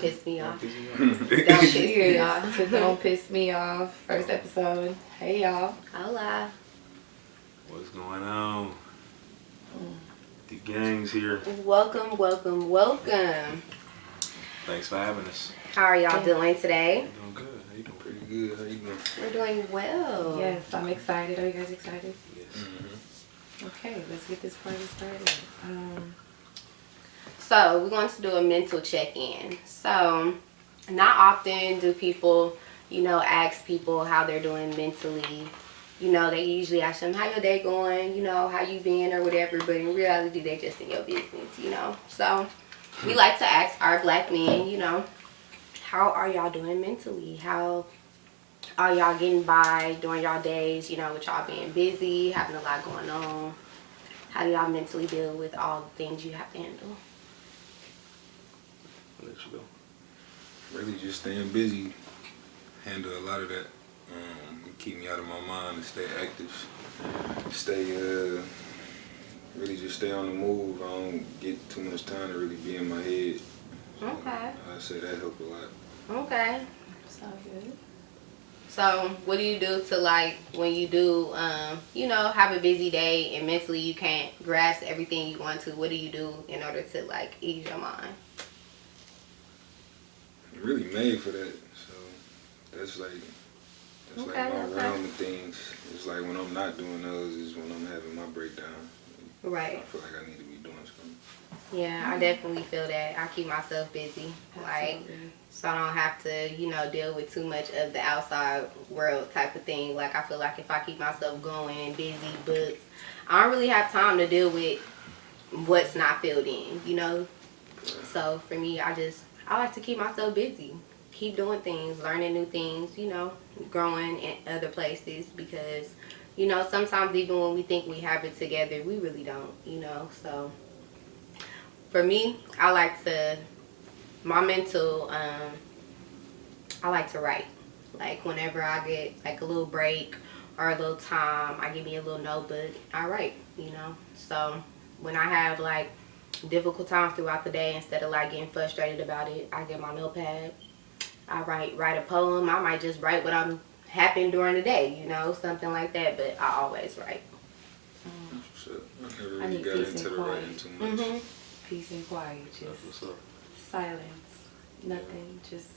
Don't piss me off. Don't Don't piss me off. So don't piss me off. First episode. Hey y'all. Hola. What's going on? The gang's here. Welcome, welcome, welcome. Thanks for having us. How are y'all doing today? Doing good. How you doing? Pretty good. How you doing? We're doing well. Yes, I'm excited. Are you guys excited? Yes. Okay, let's get this party started. So we're going to do a mental check-in. So not often do people, ask people how they're doing mentally. They usually ask them, how your day going? How you been or whatever. But in reality, they just in your business, So we like to ask our black men, how are y'all doing mentally? How are y'all getting by during y'all days, with y'all being busy, having a lot going on? How do y'all mentally deal with all the things you have to handle? I'll let you go. Really just staying busy. Handle a lot of that. Keep me out of my mind and stay active. Really just stay on the move. I don't get too much time to really be in my head. Okay. I say that helped a lot. Okay. Sounds good. So what do you do to when you do, have a busy day and mentally you can't grasp everything you want to? What do you do in order to ease your mind? I'm really made for that. So that's like my realm of things. It's like when I'm not doing those is when I'm having my breakdown. Right. I feel like I need to be doing something. Yeah, I definitely feel that. I keep myself busy. So I don't have to, deal with too much of the outside world type of thing. I feel like if I keep myself going, busy, books, I don't really have time to deal with what's not filled in, So for me, I like to keep myself busy. Keep doing things, learning new things, growing in other places because, sometimes even when we think we have it together, we really don't, So for me, I like to write. Whenever I get a little break or a little time, I give me a little notebook, I write, So when I have difficult times throughout the day, instead of getting frustrated about it, I get my notepad. I write a poem. I might just write what I'm happening during the day, something like that. But I always write. That's what's up. I never I really need got peace into and the quiet. writing too much. Mm-hmm. Peace and quiet. That's Just what's up. silence. Nothing. Just.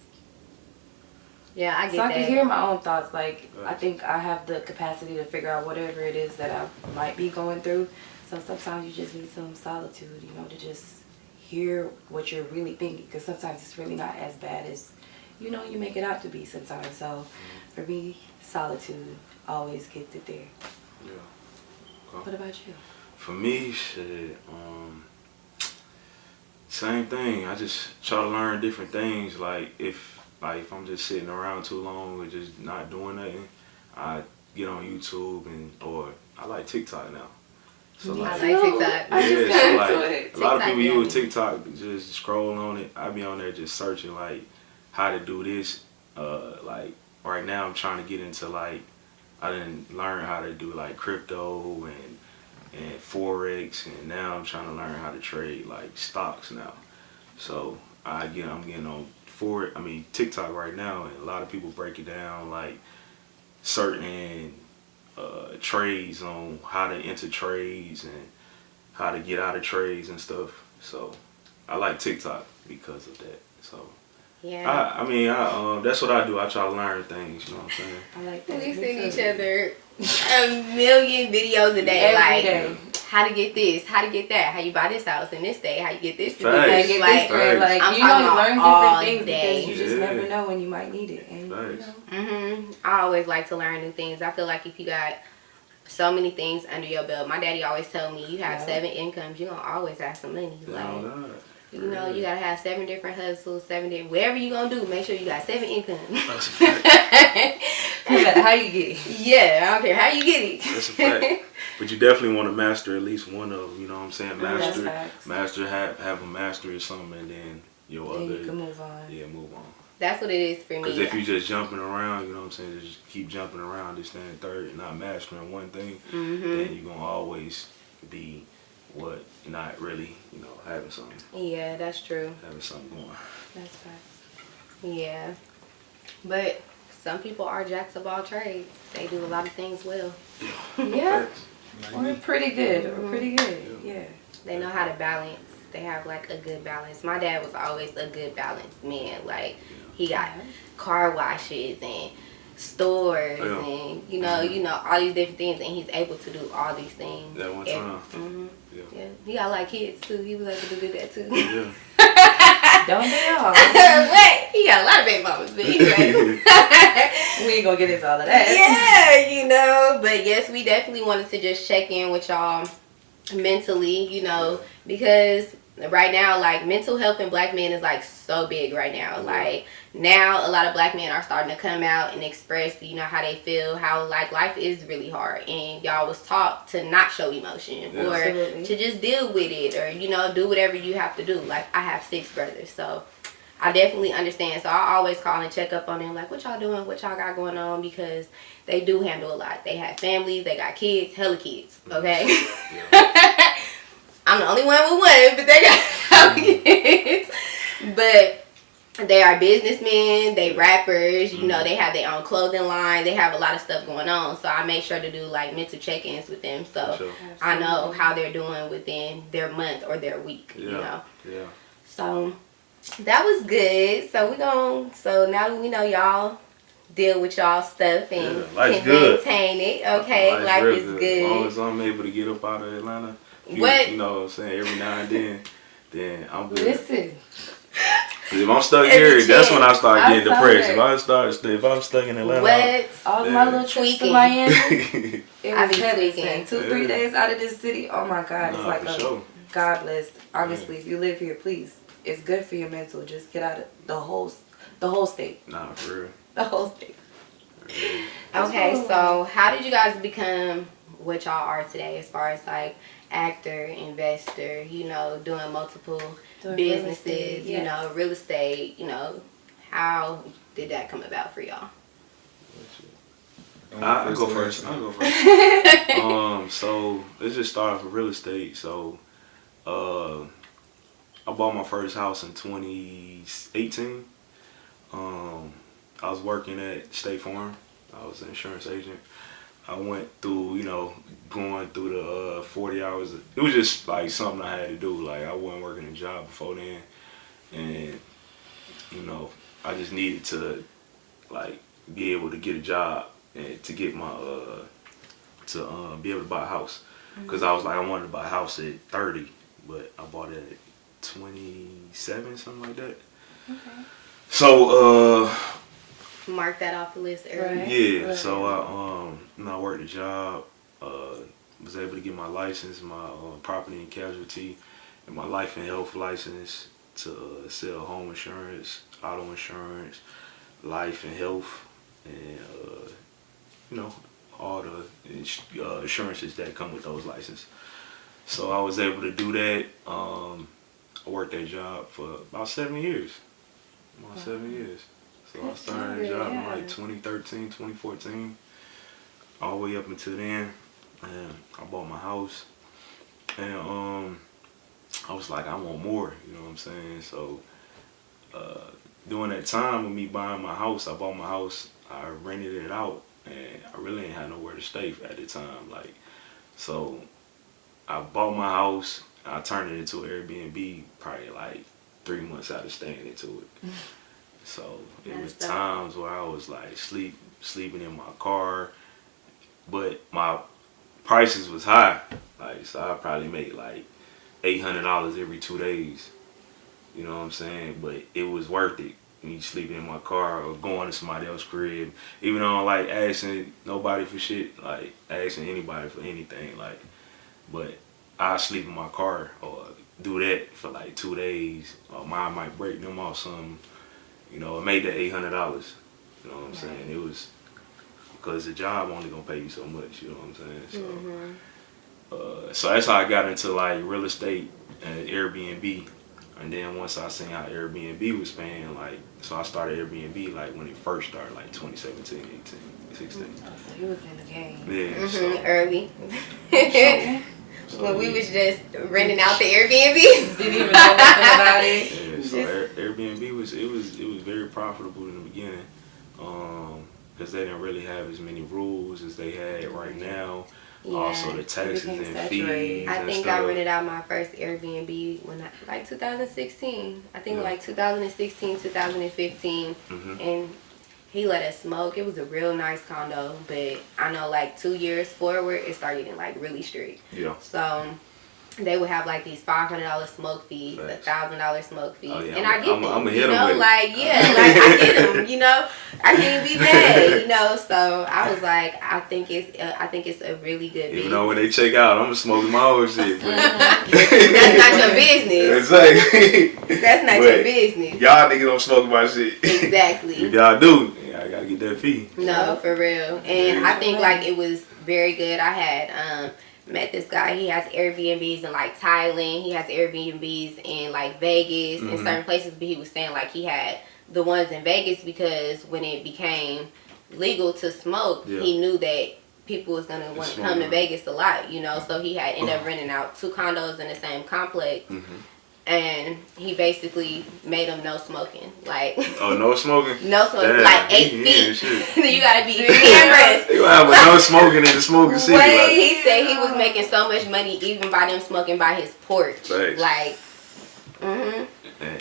Yeah, I get So I that. can hear my own thoughts. I think I have the capacity to figure out whatever it is that I might be going through. So sometimes you just need some solitude, to just hear what you're really thinking. Because sometimes it's really not as bad as, you make it out to be sometimes. So for me, solitude always gets it there. Yeah. Okay. What about you? For me, shit, same thing. I just try to learn different things. If I'm just sitting around too long or just not doing nothing, I get on YouTube or I like TikTok now. So I like TikTok. I just yeah, got so into it. a lot of people TikTok, use TikTok, just scroll on it. I be on there just searching how to do this. Right now I'm trying to get into I didn't learn how to do crypto and forex, and now I'm trying to learn how to trade stocks now. So I'm getting on TikTok right now, and a lot of people break it down certain trades on how to enter trades and how to get out of trades and stuff. So I like TikTok because of that. So Yeah. that's what I do. I try to learn things. You know what I'm saying? I like that. We Me send too. each other a million videos a day. Every day. How to get this, how to get that, how you buy this house in this day, how you get this. Facts. How to get this bread. I'm You talking only learn all different things day. because you just Yeah. never know when you might need it. And, Facts. I always like to learn new things. I feel like if you got so many things under your belt, my daddy always told me, you have 7 incomes, you're gonna always have some money. You gotta have 7 different hustles, whatever you gonna do, make sure you got 7 incomes. That's a fact. no matter how you get it. Yeah, I don't care how you get it. That's a fact. But you definitely want to master at least one of them. You know what I'm saying? That's facts. Have a mastery or something, and then your Then other. you can move on. Yeah, move on. That's what it is for me. Because if you just jumping around, you know what I'm saying, just keep jumping around, this, that, and third, and not mastering one thing, then you're gonna always be not really, having something. Yeah, that's true. Having something going. That's facts. Yeah. But some people are jacks of all trades. They do a lot of things well. Yeah. Like Or me. pretty good. Or pretty good. Yeah. They know how to balance. They have like a good balance. My dad was always a good balanced man. Like he got car washes and stores and you know all these different things, and he's able to do all these things. That one time. Yeah. He got like kids too. He was able to do that too. Yeah. Don't they all? What? He got a lot of baby mamas, but anyway. We ain't gonna get into all of that. Yeah, you know. But yes, we definitely wanted to just check in with y'all mentally, you know, because right now, like, mental health in black men is like so big right now. Like, now a lot of black men are starting to come out and express, you know, how they feel, how like life is really hard, and y'all was taught to not show emotion or Absolutely. to just deal with it, or, you know, do whatever you have to do. Like, I have 6 brothers, so I definitely understand. So I always call and check up on them, like, what y'all doing, what y'all got going on, because they do handle a lot. They have families, they got kids, hella kids, okay? I'm the only one with one, but they got hella kids. But they are businessmen, they rappers, you know, they have their own clothing line, they have a lot of stuff going on. So I make sure to do like mental check-ins with them, so I know how they're doing within their month or their week, you know. Yeah. So that was good. So so now that we know y'all deal with y'all stuff and life's can good. maintain it, okay? Life is good. As long as I'm able to get up out of Atlanta, you know what I'm saying, every now and then I'm good. Listen. If I'm stuck here, that's when I start getting depressed. If I'm stuck in Atlanta, What? All my little trips to Miami, it I was be heaven. tweaking. 2-3 days out of this city, oh my God, it's like sure. God bless. Honestly, if you live here, please, it's good for your mental. Just get out of the whole state. Nah, for real. The whole state. Okay, so how did you guys become what y'all are today, as far as like actor, investor, you know, doing multiple businesses, you know, real estate, you know, how did that come about for y'all? I'll go first. So let's just start off with real estate. So I bought my first house in 2018. I was working at State Farm. I was an insurance agent. I went through, you know, going through the 40 hours. It was just like something I had to do. Like, I wasn't working a job before then, and you know, I just needed to like be able to get a job and to get my be able to buy a house, because I was like, I wanted to buy a house at 30, but I bought it at 27, something like that. Okay. So mark that off the list early. Right. yeah, Right. so I worked a job, was able to get my license, my property and casualty, and my life and health license to sell home insurance, auto insurance, life and health, and you know, all the insurances that come with those licenses. So I was able to do that. I worked that job for about 7 years. About 7 years. So I started that job in like 2013, 2014, all the way up until then. And I bought my house, and I was like, I want more, you know what I'm saying? So during that time of me buying my house, I bought my house, I rented it out, and I really ain't had nowhere to stay at the time. Like, so I bought my house, I turned it into an Airbnb probably like 3 months out of staying into it. So it was times where I was like sleeping in my car, but my prices was high. Like, so I probably made like $800 every 2 days. You know what I'm saying? But it was worth it. Me sleeping in my car or going to somebody else's crib, even though I don't like asking nobody for shit, like asking anybody for anything, like, but I sleep in my car or do that for like 2 days. Or mine might break them off something. You know, it made that $800. You know what I'm saying? It was because the job only gonna pay you so much. You know what I'm saying? So, so that's how I got into like real estate and Airbnb. And then once I seen how Airbnb was paying, like, so I started Airbnb like when it first started, like 2017, 18, 16. Oh, so he was in the game. Yeah. So, Early. so When we was just renting out the Airbnb. Didn't even know nothing about it. Yeah, So Airbnb was very profitable in the beginning, because they didn't really have as many rules as they had right now. Yeah. Also the taxes and fees. I think I rented out my first Airbnb when like 2016. I think like 2016, 2015, and he let us smoke. It was a real nice condo, but I know like 2 years forward, it started getting like really strict. Yeah. So they would have like these $500 smoke fees, $1,000 smoke fees, and I get them. I'm you know, like like I get them. You know, I can't be mad. You know, so I was like, I think it's a really good business. Even though when they check out, I'm smoking my own shit. That's not your business. Exactly. That's not your business. Y'all niggas don't smoke my shit. Exactly. If y'all do, I gotta get that fee. No, for real. And I think like it was very good. I had met this guy. He has Airbnbs in like Thailand. He has Airbnbs in like Vegas and certain places. But he was saying like he had the ones in Vegas because when it became legal to smoke, he knew that people was gonna want to come to Vegas a lot. You know, so he had ended up renting out 2 condos in the same complex. And he basically made them no smoking. Like no smoking? No smoking. Damn, like 8 feet. You gotta be cameras. You have no smoking in the smoking city. Like, he said he was making so much money even by them smoking by his porch. Thanks. Like,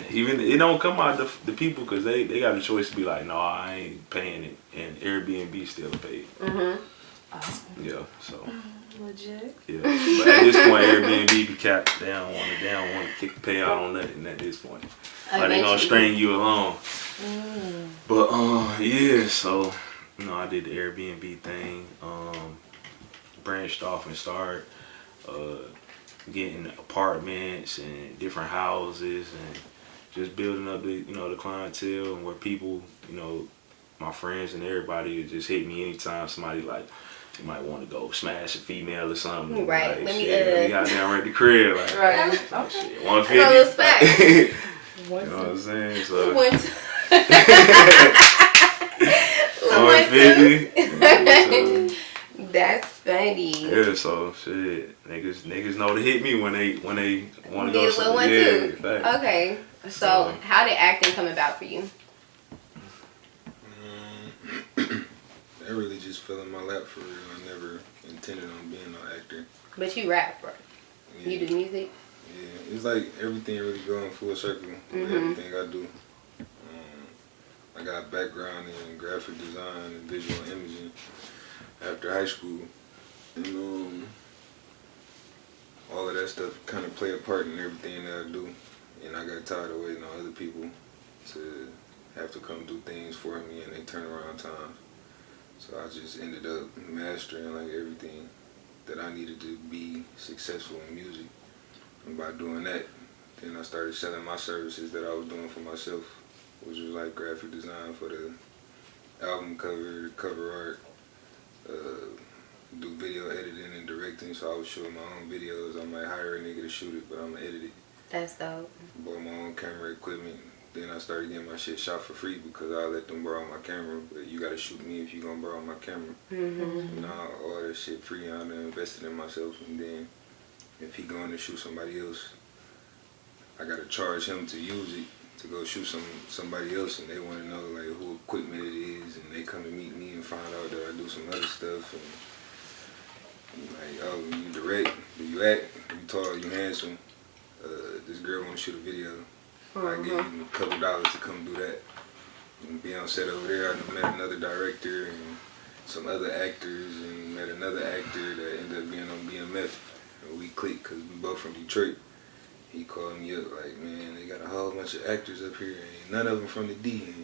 even it don't come out the people because they got a choice to be like, no, I ain't paying it, and Airbnb still paid. Yeah, so. Legit. Yeah, but at this point, Airbnb be capped. They don't want to kick the payout on nothing at this point. Like they gonna string you along. But yeah, so I did the Airbnb thing. Branched off and started getting apartments and different houses and just building up the the clientele and where people my friends and everybody would just hit me anytime somebody like. You might want to go smash a female or something. Right. Like, Let me we got down right the crib. Like, right. Shit, 150. You know what I'm saying? So 150. That's funny. Yeah, so shit. Niggas know to hit me when they want to go something. One too. Okay. So how did acting come about for you? That really just fell in my lap for real. I never intended on being an actor. But you rap, bro. Yeah. You do music? Yeah, it's like everything really going full circle with everything I do. I got a background in graphic design and visual imaging after high school. And all of that stuff kind of play a part in everything that I do. And I got tired of waiting on other people to have to come do things for me and they turn around times. So I just ended up mastering like everything that I needed to be successful in music. And by doing that, then I started selling my services that I was doing for myself, which was like graphic design for the album cover art, do video editing and directing. So I was shooting my own videos. I might hire a nigga to shoot it, but I'm gonna edit it. That's dope. Bought my own camera equipment. Then I started getting my shit shot for free because I let them borrow my camera. But you gotta shoot me if you gonna borrow my camera. Now all that shit free, I done invested in myself. And then if he going to shoot somebody else, I gotta charge him to use it to go shoot somebody else. And they want to know like who equipment it is. And they come and meet me and find out that I do some other stuff. And like, oh, you direct, do you act, you tall, you handsome. This girl want to shoot a video. I gave him a couple dollars to come do that and be on set over there. I met another director and some other actors and met another actor that ended up being on BMF. And we clicked because we both from Detroit. He called me up like, man, they got a whole bunch of actors up here and none of them from the D.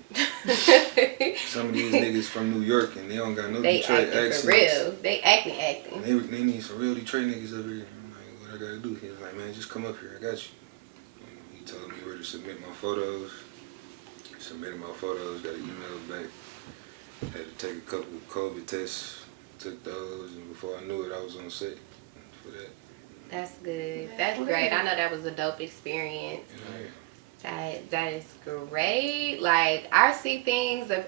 Some of these niggas from New York and they don't got no Detroit accents. For real. They acting. They need some real Detroit niggas up here. I'm like, what I gotta do? He was like, man, just come up here. I got you. He told me where to submit my photos. Submitted my photos, got an email back. Had to take a couple of COVID tests. Took those, and before I knew it, I was on set for that. That's good. That's great. I know that was a dope experience. That is great. Like, I see things of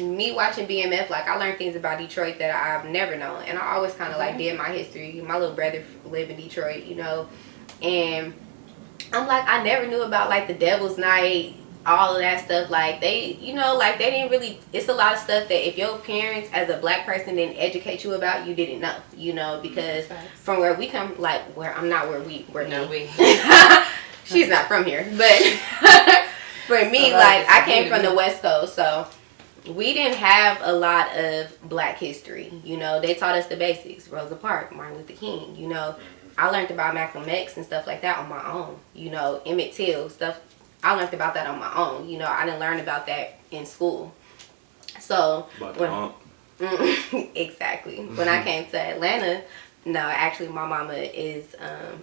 me watching BMF. Like, I learned things about Detroit that I've never known, and I always kind of like did my history. My little brother lived in Detroit, you know, and I'm like, I never knew about like the Devil's Night, all of that stuff. Like they, like they didn't really. It's a lot of stuff that if your parents, as a black person, didn't educate you about, you didn't know. Because from where we come, like where I'm not where we. She's not from here, but for me, like I came from the West Coast, so we didn't have a lot of black history. They taught us the basics: Rosa Parks, Martin Luther King. I learned about Malcolm X and stuff like that on my own. Emmett Till stuff. I learned about that on my own. I didn't learn about that in school. So exactly. When I came to Atlanta, no, actually my mama is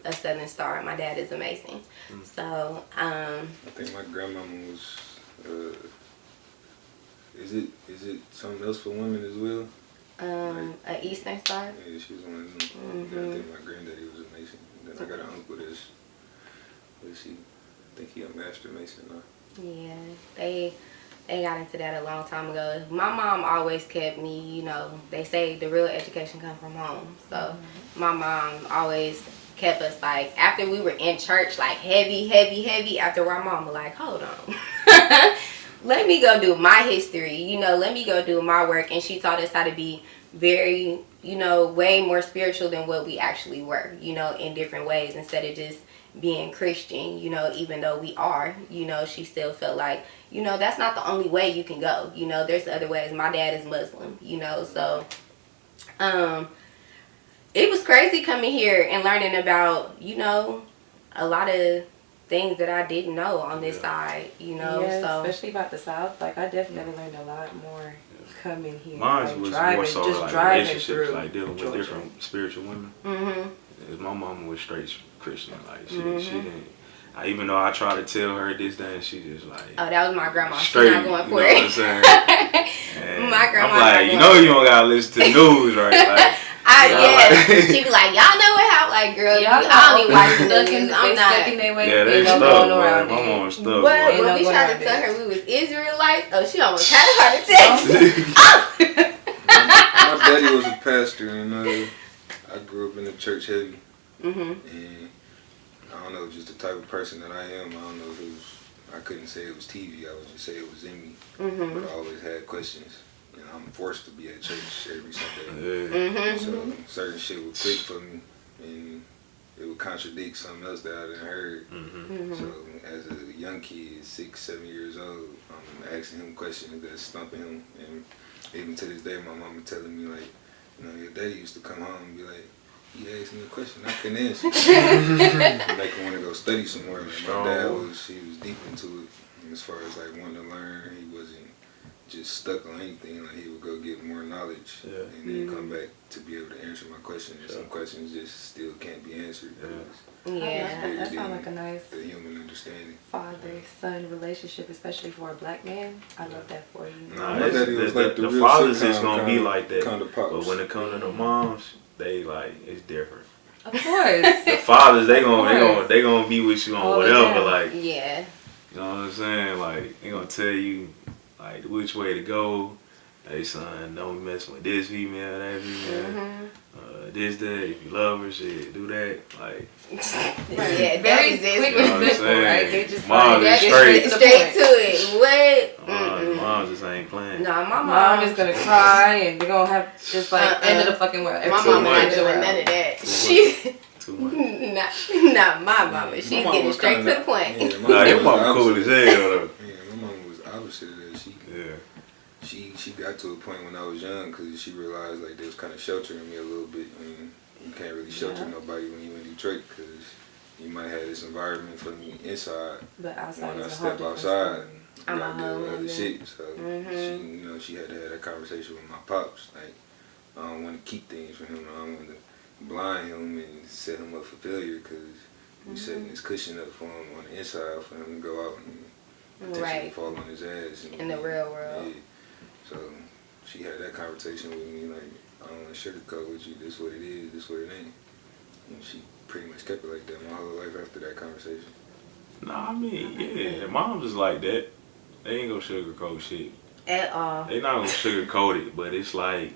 a Southern Star. My dad is amazing. So I think my grandmama was. Is it something else for women as well? An Eastern Star. Yeah, she was one of them. I think my granddaddy was a Mason. Then I got an uncle that's. I think he a master Mason now. Yeah, they got into that a long time ago. My mom always kept me, they say the real education comes from home. So my mom always kept us like, after we were in church, like heavy, after our mom was like, hold on. Let me go do my history, let me go do my work. And she taught us how to be very, way more spiritual than what we actually were, in different ways, instead of just being Christian, even though we are, she still felt like, that's not the only way you can go. There's other ways. My dad is Muslim, so it was crazy coming here and learning about, a lot of things that I didn't know on this side, so especially about the South. Like I definitely learned a lot more coming here. Mine was driving, more so just like driving relationships, through like dealing with Georgia. different spiritual women. My mama was straight Christian, like she didn't. Even though I try to tell her this, that, and she just like. Oh, that was my grandma. Straight, She's not going for What it. I'm saying? My grandma. I'm like, you don't gotta listen to the news, right? Like, she be like, y'all know what happened? Like, girl, I don't even watch the news. I'm not. Yeah, they stuck. My mama stuck. But when we tried to tell her we was Israelites, she almost had a heart attack. My daddy was a pastor, and I grew up in the church heavy. And I don't know, just the type of person that I am. I don't know if it was. I couldn't say it was TV. I would just say it was in me. But I always had questions. I'm forced to be at church every Sunday. So certain shit would click for me, and it would contradict something else that I didn't heard. So as a young kid, 6, 7 years old, I'm asking him questions that's stumping him. And even to this day, my mama telling me like, your daddy used to come home and be like, he asked me a question I couldn't answer. Make him want to go study somewhere. Like my dad he was deep into it. And as far as like wanting to learn, he wasn't just stuck on anything. Like he would go get more knowledge and then come back to be able to answer my questions. And some questions just still can't be answered. That sounds like a nice the human understanding. Father-son relationship, especially for a black man. I love that for you. Nah, my daddy was like the real fathers sitcom is gonna be like that, kind of pops. but when it comes to the moms, they like it's different. Of course. The fathers they gonna be with you on whatever, like Yeah. You know what I'm saying? Like they gonna tell you like which way to go. Hey son, don't mess with this female, that female. This, that, if you love her, shit, do that. Like, yeah, very quick and simple, right? They just Mom is straight to it. What? Mom just ain't playing. No, my mom is gonna cry and they're gonna have just like end of the fucking world. My mom not doing none of that. She too much. Not my mama. She's getting straight to the point. Yeah, nah, your mama cool as hell though. Yeah, my mama was the opposite of that. She got to a point when I was young because she realized like they was kind of sheltering me a little bit. And you can't really shelter nobody when you in Detroit because you might have this environment for me inside. But outside when I is step outside, I'm I deal with other shit. So Mm-hmm. she had to have that conversation with my pops. Like I don't want to keep things from him. I don't want to blind him and set him up for failure because we setting this cushion up for him on the inside for him to go out and potentially fall on his ass. In the real world. Yeah. So she had that conversation with me, like, I don't want to sugarcoat with you, this what it is, this what it ain't. And she pretty much kept it like that my whole life after that conversation. Nah, I mean, yeah, moms is like that. They ain't gonna sugarcoat shit. At all. They not gonna sugarcoat it, but it's like,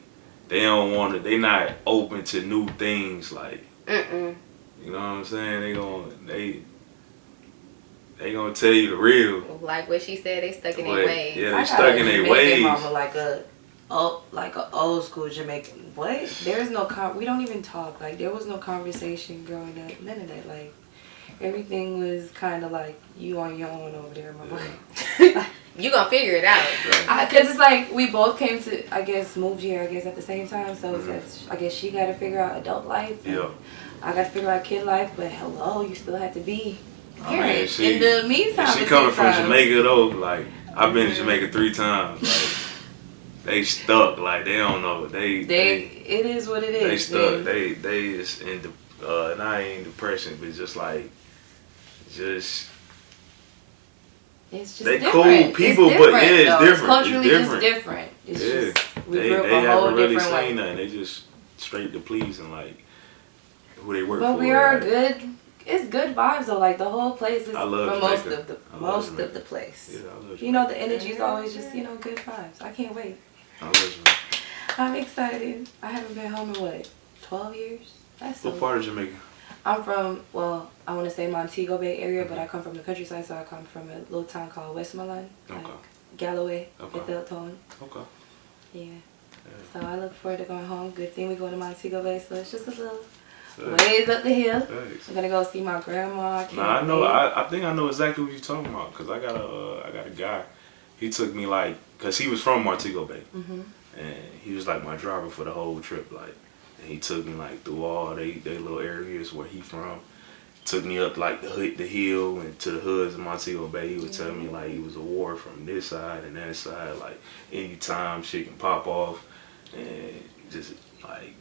they don't want to, they not open to new things, like, you know what I'm saying? they gonna tell you the real. Like what she said, they stuck in their ways. Yeah, they stuck in their ways. Mama like a old school Jamaican. What? There's no we don't even talk. Like there was no conversation growing up. None of that. Like everything was kind of like you on your own over there, my boy. You gonna figure it out. Cause it's like we both came to, I guess, moved here, I guess, at the same time. So I guess she got to figure out adult life. Yeah. I got to figure out kid life. But hello, you still have to be parent. In the meantime, she coming from Jamaica though. Like I've been to Jamaica 3 times. Like they stuck. Like they don't know. They it is what it is. They stuck. They is in not in depression, but just like just. It's just they different. Cool people, but yeah, it's different. It's culturally it's different. just different. It's just we they grew up a haven't whole really different way. seen nothing. They just straight to pleasing like who they work for. But we are like, good. It's good vibes though. Like the whole place is I love for Jamaica. most of the place. Yeah, I love Jamaica. You know the energy is always just good vibes. I can't wait. I love Jamaica. I'm excited. I haven't been home in what 12 years. That's What part of Jamaica? I'm from, well, I want to say Montego Bay area, but I come from the countryside, so I come from a little town called Westmoreland, like Galloway, Bethelton. Okay. Yeah. So I look forward to going home. Good thing we go to Montego Bay, so it's just a little ways up the hill. Thanks. I'm gonna go see my grandma. Nah, I know. I think I know exactly what you're talking about, cause I got a guy. He took me like, cause he was from Montego Bay, and he was like my driver for the whole trip, like. And he took me like through all they little areas where he from. Took me up like the hill and to the hoods of Montego Bay. He would tell me like it was a war from this side and that side. Like anytime shit can pop off, and just like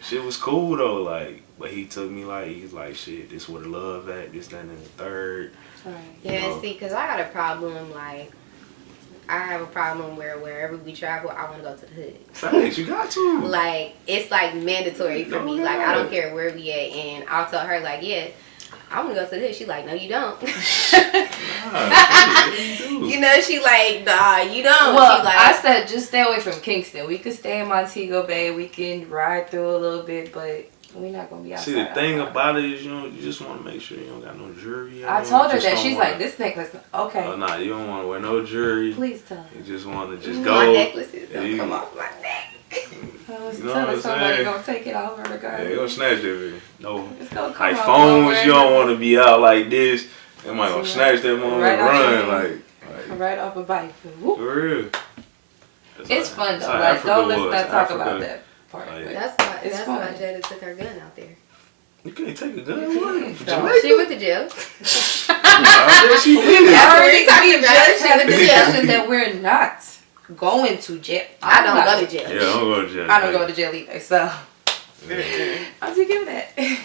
shit was cool though. Like, but he took me like he's like shit. This where the love at. This that and the third. Right. Yeah, see, cause I got a problem like. I have a problem where wherever we travel, I want to go to the hood. Thanks, you got to. Like, it's like mandatory for me. Like, I don't care where we at. And I'll tell her, like, yeah, I want to go to the hood. She's like, no, you don't. You know, she like, nah, you don't. Well, she like, I said just stay away from Kingston. We could stay in Montego Bay. We can ride through a little bit, but we're not going to be outside. See, the thing about it is, you just want to make sure you don't got no jewelry on. I told her that. She's like, this necklace, okay. Oh, nah, you don't want to wear no jewelry. Please tell her. You just want to just go. My necklaces don't come off my neck. You know Tell what her I'm somebody saying? gonna take it off her Yeah, regardless. they gonna snatch that bitch. No. It's gonna come Like off phones, nowhere. you don't want to be out like this. They might gonna Right. snatch that moment Right and off run. your Like right off a bike. Whoop. for real. It's fun though. how Like, Africa don't let's was. not talk Africa, about that part. like, but That's it's why fun. Jada took her gun out there. You can't take a gun. You What? can't. For No. Jamaica? She went to jail. I bet she did. That's what we talked We about. just She had a went to jail. discussion that we're not going to jail. I don't go to jail. Yeah, I don't go to jail. I don't go to jail either. So I'll take care of that. And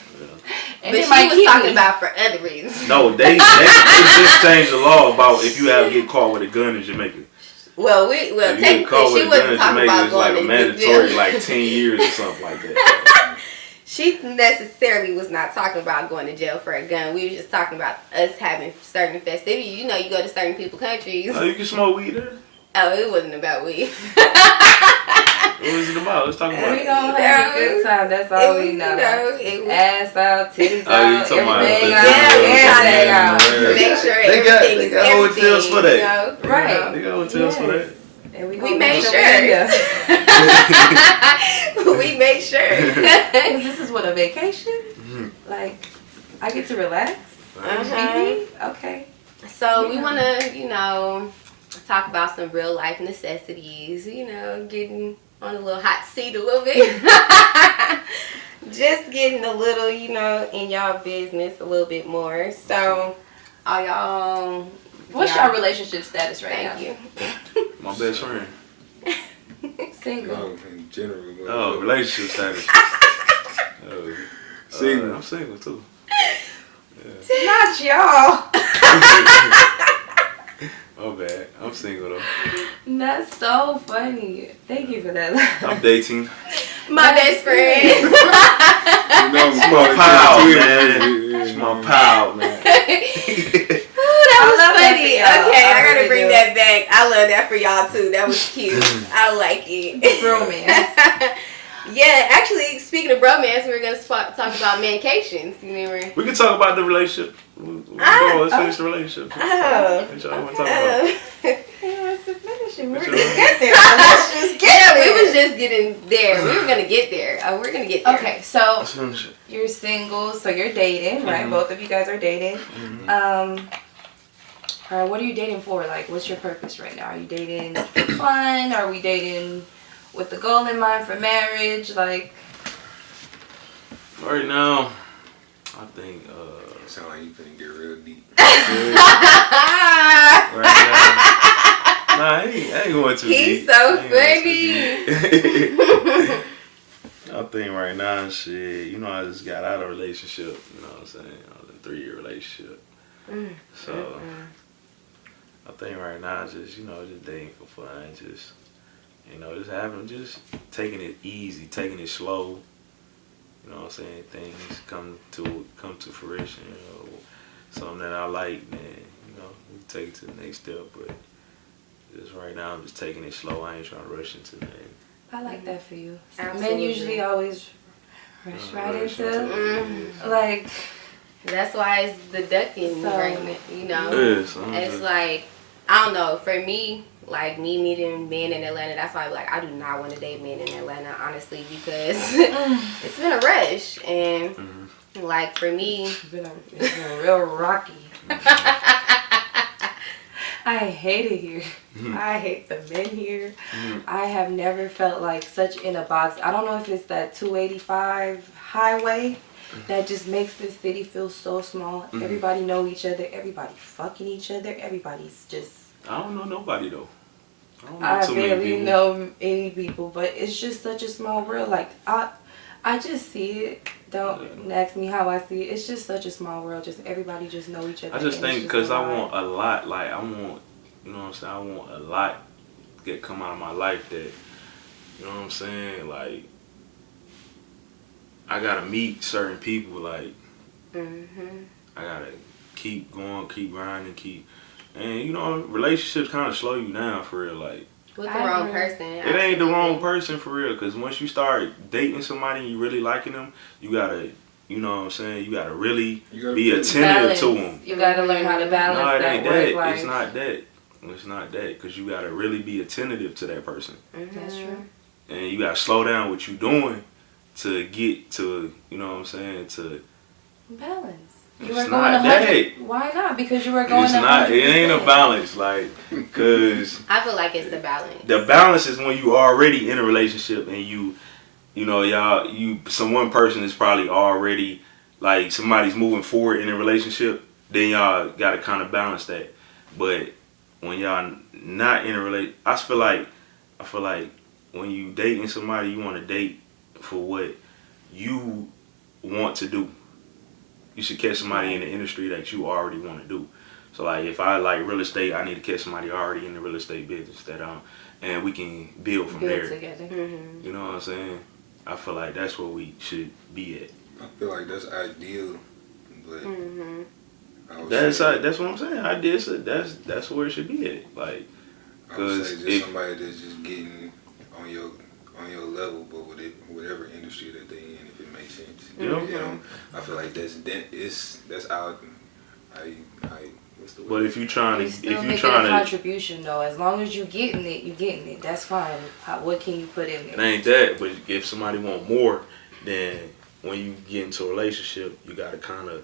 But it she might was keep talking me. about for other reasons. No, they just changed the law about if you have get caught with a gun in Jamaica. Well, If you get technically, caught she with a gun wasn't in talking Jamaica, about it's like a going to mandatory jail. like 10 years or something like that. She necessarily was not talking about going to jail for a gun. We were just talking about us having certain festivities. You know, you go to certain people's countries. Oh, you can smoke weed there? Oh, it wasn't about weed. What was it about? Let's talk about We it. gonna have a good time. That's all we know. It was, Ass out, titties Oh, you out, talking about everything the- out, Yeah, everything out. make sure They got everything is hotels everything, for that. you know? Right. They got hotels for that. And we We gonna made make sure. we're We made sure. Because this is what, a vacation? Like, I get to relax? Okay. So we want to, you know, talk about some real life necessities, you know, getting on a little hot seat a little bit. Just getting a little, you know, in y'all business a little bit more. So, are y'all... What's your relationship status right now? Thank you. My best friend. Single. No, in general. But Oh, relationship status. Single. I'm single too. Not y'all. Oh bad. I'm single though. That's so funny. Thank you for that. I'm dating. My best friend. You know, It's my pal, man. It's my pal, man. That was love that funny. for y'all. Okay, I I gotta really bring do. that back. I love that for y'all too. That was cute. I like it. Romance. Yeah, actually, speaking of bromance, we were gonna talk about medications. You remember? We can talk about the relationship. Let's finish the relationship. Oh. What y'all want to talk about? He wants to finish it. We're But gonna y'all- get there. Let's just get Yeah, there. we was just getting there. We were gonna get there. We're gonna get there. Okay, so Let's finish it. you're single, so you're dating, right? Mhm. Both of you guys are dating. Mhm. What are you dating for? Like, what's your purpose right now? Are you dating for fun? Are we dating with the goal in mind for marriage? Like, Right now, I think. Sound like you finna get real deep. Right now. Nah, I ain't going too He's deep. so I ain't going too deep. I think right now, shit, you know, I just got out of a relationship, you know what I'm saying? I was in a 3-year relationship. So, I think right now, just, you know, just dating for fun, just, you know, just taking it easy, taking it slow. You know what I'm saying? Things come to fruition, you know, something that I like, then, you know, we take it to the next step, but just right now, I'm just taking it slow. I ain't trying to rush into nothing. I like that for you. Absolutely. Men usually always rush right Rush into, it. like, That's why it's the ducking So- right, you know. Yes, It's like, I don't know, for me, like me meeting men in Atlanta, that's why like I do not want to date men in Atlanta, honestly, because it's been a rush. And like for me, it's been real rocky. I hate it here. I hate the men here. I have never felt like such in a box. I don't know if it's that 285 highway that just makes this city feel so small. Everybody know each other. Everybody fucking each other. Everybody's just... I don't know nobody, though. I don't know I too many barely people. know any people, but it's just such a small world. Like, I just see it. Don't ask me how I see it. It's just such a small world. Just everybody just know each other. I just and think it's because a I lot. want a lot, like I want, you know what I'm saying, I want a lot that come out of my life that, you know what I'm saying, like, I gotta meet certain people, like, I gotta keep going, keep grinding, and you know, relationships kind of slow you down for real, like. with the I wrong agree. person. It ain't the wrong person for real, because once you start dating somebody and you really liking them, you gotta, you know what I'm saying, you gotta really be attentive to them. You gotta learn how to balance No, it that ain't work that. life. It's not that. It's not that, because you gotta really be attentive to that person. That's true. And you gotta slow down what you doing to get to, you know what I'm saying, to... Balance. You It's were going not 100. that. Why not? Because you were going It's not, 100%. it ain't a balance, like, because I feel like it's the balance. the balance is when you already in a relationship and you know, one person is probably already, like, somebody's moving forward in a relationship, then y'all gotta kind of balance that. But when y'all not in a relationship, I feel like when you dating somebody, you want to date for what you want to do. You should catch somebody in the industry that you already want to do. So like if I like real estate, I need to catch somebody already in the real estate business and we can build from there. Together. You know what I'm saying? I feel like that's where we should be at. I feel like that's ideal, but I would That's say, that's what I'm saying. I did. So that's where it should be at. Like, I would say because just if somebody that's just getting on your level, but with whatever industry that they in, if it makes sense. Yeah. You know, I feel like that's out. What's the word? but if you trying You to still if you making trying a to contribution though. As long as you getting it, you getting it. That's fine. What can you put in it there? ain't that. But if somebody want more, then when you get into a relationship, you gotta kind of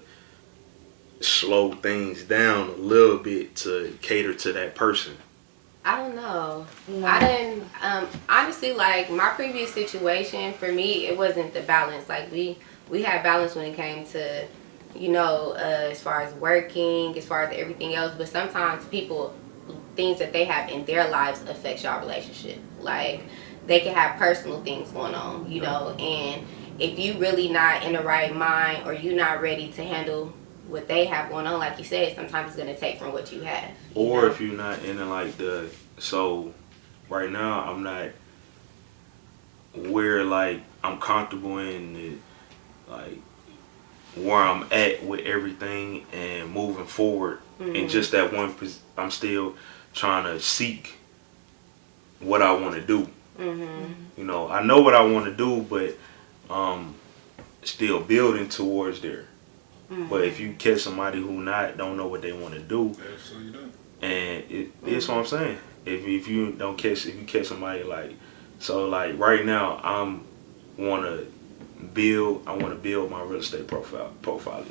slow things down a little bit to cater to that person. I don't know. No. I didn't, honestly, like, my previous situation, for me, it wasn't the balance. Like, we had balance when it came to, you know, as far as working, as far as everything else. But sometimes things that they have in their lives affects y'all relationship. Like, they can have personal things going on, you know, and if you really not in the right mind or you not ready to handle what they have going on, like you said, sometimes it's going to take from what you have. Or if you're not in like so right now I'm not where like I'm comfortable in the, like where I'm at with everything and moving forward and just that I'm still trying to seek what I want to do. You know, I know what I want to do, but still building towards there. But if you catch somebody who don't know what they want to do, so you don't. and it's what I'm saying. If you catch somebody like, so like right now I want to build my real estate portfolio.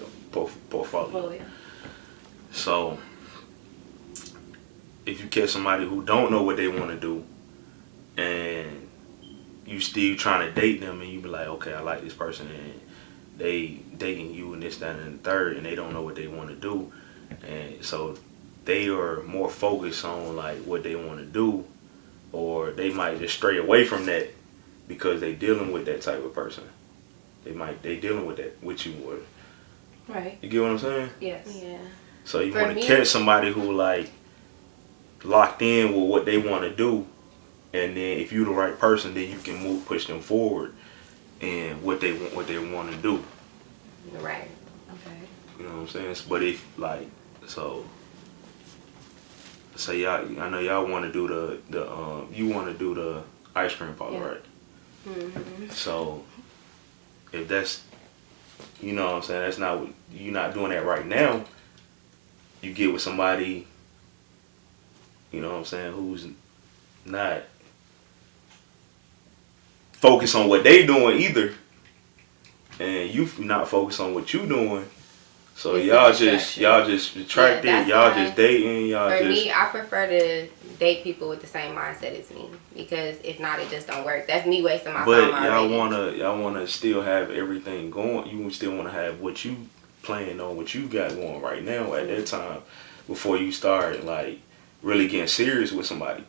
So if you catch somebody who don't know what they want to do, and you still trying to date them, and you be like, okay, I like this person, and they dating you and this, that, and the third, and they don't know what they want to do, and so they are more focused on like what they want to do, or they might just stray away from that because they dealing with that type of person. They dealing with that with you, or Right. you get what I'm saying? Yes. Yeah. So you For want to me- catch somebody who like locked in with what they want to do, and then if you the right person, then you can push them forward and what they want to do. Right. Okay. You know what I'm saying? But if like so y'all, I know y'all want to do you want to do the ice cream parlor, Yeah. right? Mm-hmm. So if that's, you know what I'm saying, that's not, you're not doing that right now. You get with somebody, you know what I'm saying, who's not focused on what they doing either, and you not focused on what you doing. So It's a y'all distraction. just attracted, that's y'all why just dating, y'all For just. me, I prefer to date people with the same mindset as me, because if not, it just don't work. That's me wasting my But time y'all already. wanna still have everything going. You still wanna have what you playing on, what you got going right now at that time, before you start like really getting serious with somebody.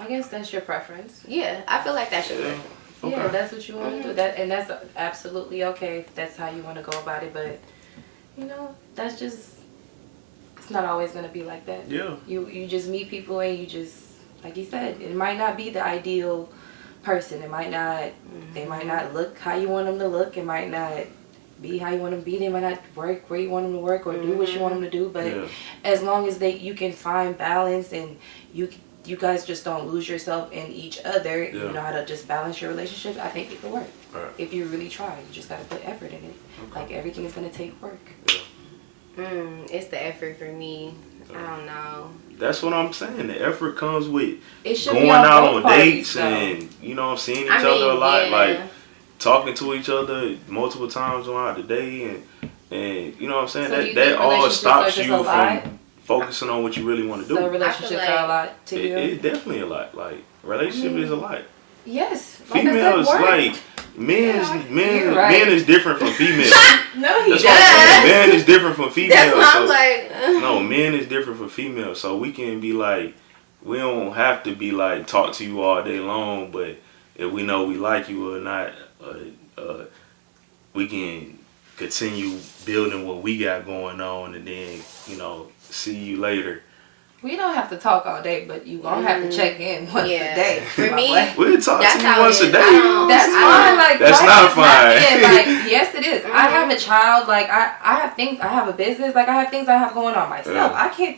I guess that's your preference. Yeah, I feel like that should work. Okay. Yeah, that's what you want to do. And that's absolutely okay if that's how you want to go about it. But you know, that's just, it's not always gonna be like that. Yeah. You just meet people and you just, like you said, it might not be the ideal person. It might not. They might not look how you want them to look. It might not be how you want them to be. They might not work where you want them to work or do what you want them to do. But as long as you can find balance, and you guys just don't lose yourself in each other. Yeah. You know how to just balance your relationship. I think it could work. Right. If you really try. You just got to put effort in it. Okay. Like, everything is going to take work. It's the effort for me. I don't know. That's what I'm saying. The effort comes with It should going be on out both on parties, dates though. and, you know, seeing each I other mean, a lot, yeah. like talking to each other multiple times throughout the day, and you know what I'm saying. So do you that think all relationships stops are just you a lot? from focusing on what you really want to do. So relationships like are a lot to you? It's definitely a lot. Like relationship is a lot. Yes. Like Females I said, work. like men. You're right. Men is different from females. No, he That's what I'm saying. does. Man is different from females. That's why I'm so- like. No, men is different from females. So we can be like, we don't have to be like talk to you all day long, but if we know we like you or not, we can continue building what we got going on, and then, you know, see you later. We don't have to talk all day, but you gonna have to check in once a day. For my me, boy. We'll talk That's to you how it once a is. day. I don't- That's fine. Like, That's life not is fine. happening. Like, yes, it is. I have a child. Like, I have things. I have a business. Like, I have things I have going on myself. Yeah.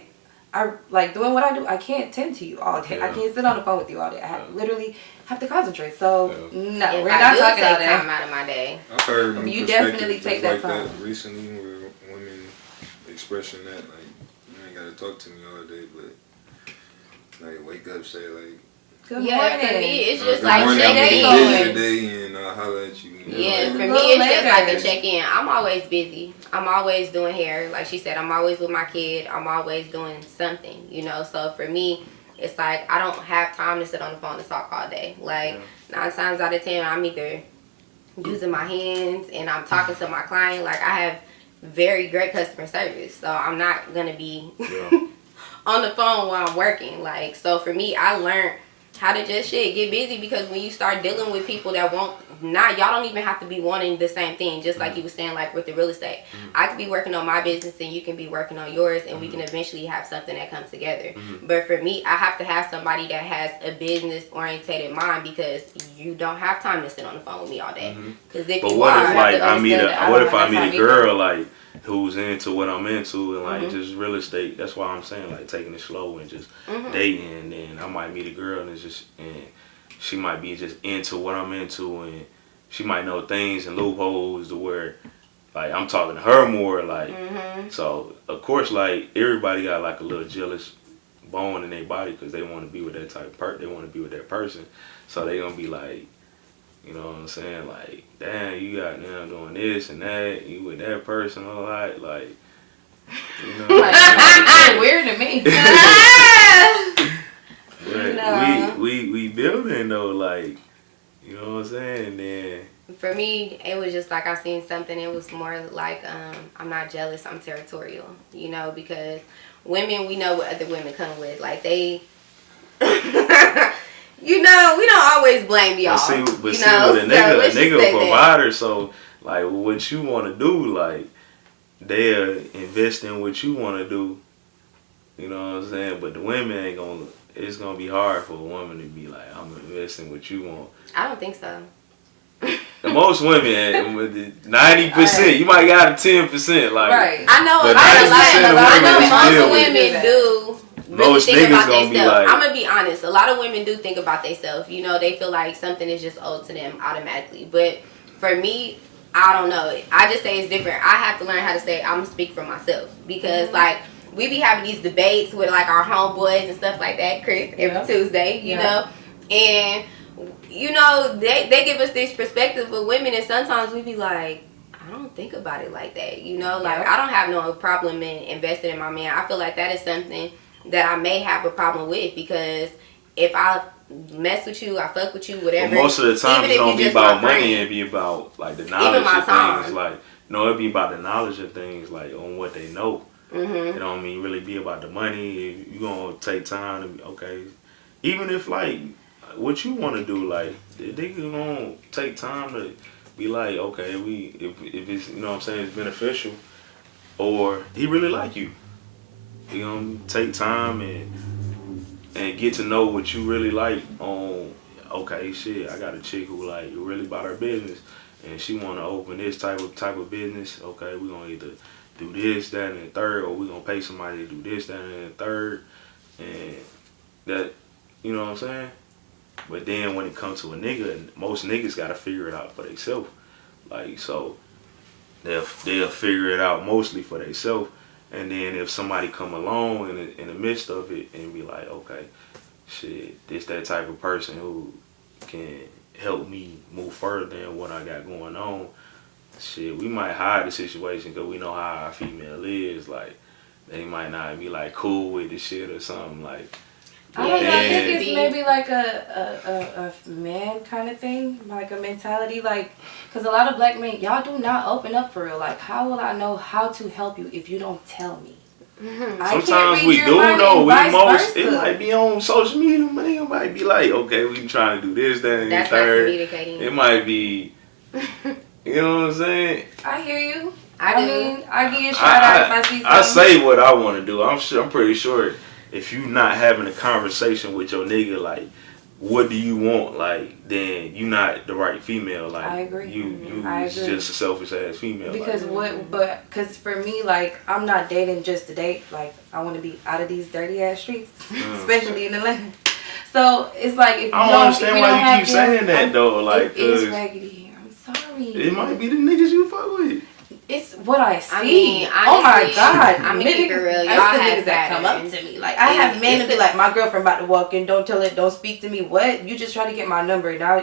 I like doing what I do. I can't tend to you all day. I Yeah. can't sit on the phone with you all day. I literally have to concentrate. So no, If we're I not do talking all take day. time out of my day. I've heard from You perspectives definitely take like that time. recently, where women expressing that, like, you ain't gotta talk to me all day, but like wake up, say like, Good Yeah, morning. for me, it's good just like morning, I'm check gonna be busy in. today, and I'll holler at you. Yeah, for A me, little it's just like later. a check in. I'm always busy. I'm always doing hair. Like she said, I'm always with my kid. I'm always doing something, you know. So for me, it's like I don't have time to sit on the phone and talk all day. Like 9 times out of 10, I'm either using my hands and I'm talking to my client. Like I have very great customer service, so I'm not gonna be on the phone while I'm working. Like, so for me, I learned how to just get busy, because when you start dealing with people that won't, y'all don't even have to be wanting the same thing. Just like you was saying, like with the real estate, I could be working on my business and you can be working on yours, and we can eventually have something that comes together. But for me, I have to have somebody that has a business orientated mind, because you don't have time to sit on the phone with me all day. Because if But you what are, if like to I meet understand that I what don't if I have meet that a time girl like who's into what I'm into, and like just real estate. That's why I'm saying like taking it slow and just dating. And then I might meet a girl and she might be just into what I'm into, and she might know things and loopholes to where like I'm talking to her more. Like so of course like everybody got like a little jealous bone in their body because they want to be with that type of they want to be with that person. So they gonna be like, you know what I'm saying? Like, damn, you got now doing this and that. You with that person a lot, like, you know. Like, weird to me. But No. we building though, like, you know what I'm saying? And then For me, it was just like I seen something. It was more like I'm not jealous. I'm territorial. You know, because women, we know what other women come with. Like they. You know, we don't always blame y'all. But you see know? with a nigga say a provider, so like what you want to do, like they'll invest in what you want to do. You know what I'm saying? But the women ain't gonna. It's gonna be hard for a woman to be like, I'm investing what you want. I don't think so. Most women, 90%, you might got a 10%. Like, right. I know. But I know 90% most of women do. Really most think niggas about gonna be themselves. like, I'm gonna be honest. A lot of women do think about themselves. You know, they feel like something is just owed to them automatically. But for me, I don't know. I just say it's different. I have to learn how to say I'm gonna speak for myself because like we be having these debates with like our homeboys and stuff like that, Chris, every Tuesday. You know, and you know they give us this perspective of women, and sometimes we be like, I don't think about it like that. You know, like I don't have no problem in investing in my man. I feel like that is something that I may have a problem with because if I mess with you, I fuck with you, whatever. But most of the time it don't be about money, friend, it be about like the knowledge of time. things. Like no, it be about the knowledge of things, like on what they know. It don't mean really be about the money. You gonna take time to be okay. Even if like what you want to do, like they gonna take time to be like, okay, if it's you know what I'm saying, it's beneficial, or he really like you. He gonna take time and get to know what you really like on, okay, shit, I got a chick who like really about her business and she wanna open this type of business. Okay, we gonna either do this, that, and the third, or we gonna pay somebody to do this, that, and the third. And that, you know what I'm saying? But then when it comes to a nigga, most niggas gotta figure it out for themselves. Like, so they'll figure it out mostly for themselves. And then if somebody come along in the midst of it and be like, okay, shit, this that type of person who can help me move further than what I got going on, shit, we might hide the situation because we know how our female is. Like, they might not be like cool with the shit or something. Like, I don't know. I think it's maybe like a man kind of thing, like a mentality, like, because a lot of black men, y'all do not open up for real. Like, how will I know how to help you if you don't tell me? Sometimes we do though. It might be on social media. Man, might be like, okay, we trying to do this, that, and the third. Communicating. It might be, you know what I'm saying? I hear you. I mean, I give you a shout out if I see something. I say what I want to do. I'm pretty sure if you not having a conversation with your nigga, like, what do you want? Like, then you not the right female. Like, I agree. You I just agree. a selfish ass female. Because like, because for me, like, I'm not dating just to date. Like, I want to be out of these dirty ass streets, especially in Atlanta. So it's like if you I don't understand why you keep saying that though. Like, it is raggedy here. I'm sorry. It might be the niggas you fuck with. It's what I see. I mean, oh my honestly, God. I'm gonna keep it real. Y'all I have niggas that come up patterns. to me. Like, I have men to be like, my girlfriend about to walk in, don't tell it, don't speak to me. What? You just try to get my number. Now,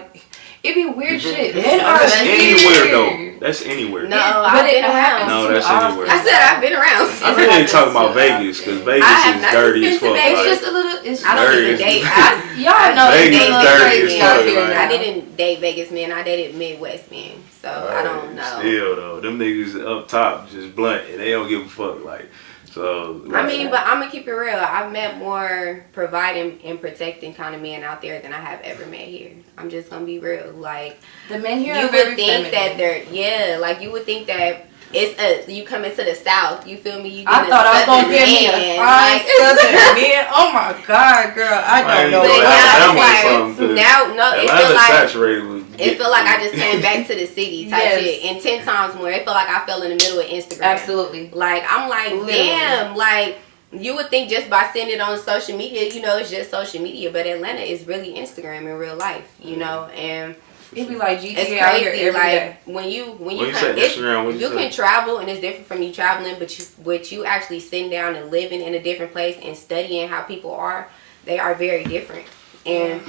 it be weird shit. Men are That's anywhere weird. though. That's anywhere. No, I've been around. No, that's anywhere. I said I've been around. I really ain't talking about Vegas because Vegas is dirty as fuck. It's Like, just a little. It's I don't even Vegas. date. Y'all know Vegas it's a little dirty crazy as out fuck, here like- now. I didn't date Vegas men. I dated Midwest men. So I don't know. Still though, them niggas up top just blunt and they don't give a fuck. Like, so. I mean, but I'm gonna keep it real. I've met more providing and protecting kind of men out there than I have ever met here. I'm just gonna be real. Like, The men here you are would very think feminine. that like you would think that it's you coming to the South. You feel me? You I thought I was gonna get me a fine Southern man. Oh my God, girl, I don't know. But Alabama now or something, it's like, now, no, it Atlanta's feel like saturated with It felt like I just came back to the city type shit, and 10 times more. It felt like I fell in the middle of Instagram. Absolutely. Like, I'm like, damn, like, you would think just by seeing it on social media, you know, it's just social media, but Atlanta is really Instagram in real life, you know, and it'd be like GTA it's out here crazy. every Like day. when you say Instagram, you can travel and it's different from you traveling, but you actually sitting down and living in a different place and studying how people are, they are very different. And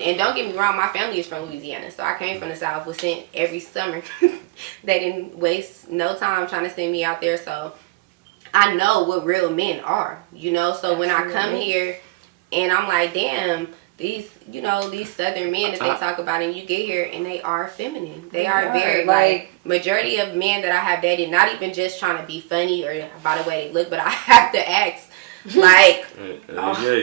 and don't get me wrong, my family is from Louisiana, so I came from the South, was sent every summer. They didn't waste no time trying to send me out there, so I know what real men are, you know. So when I come here and I'm like, damn, these Southern men that they talk about, and you get here and they are feminine. They are very, like, majority of men that I have dated, not even just trying to be funny or by the way they look, but I have to ask, like,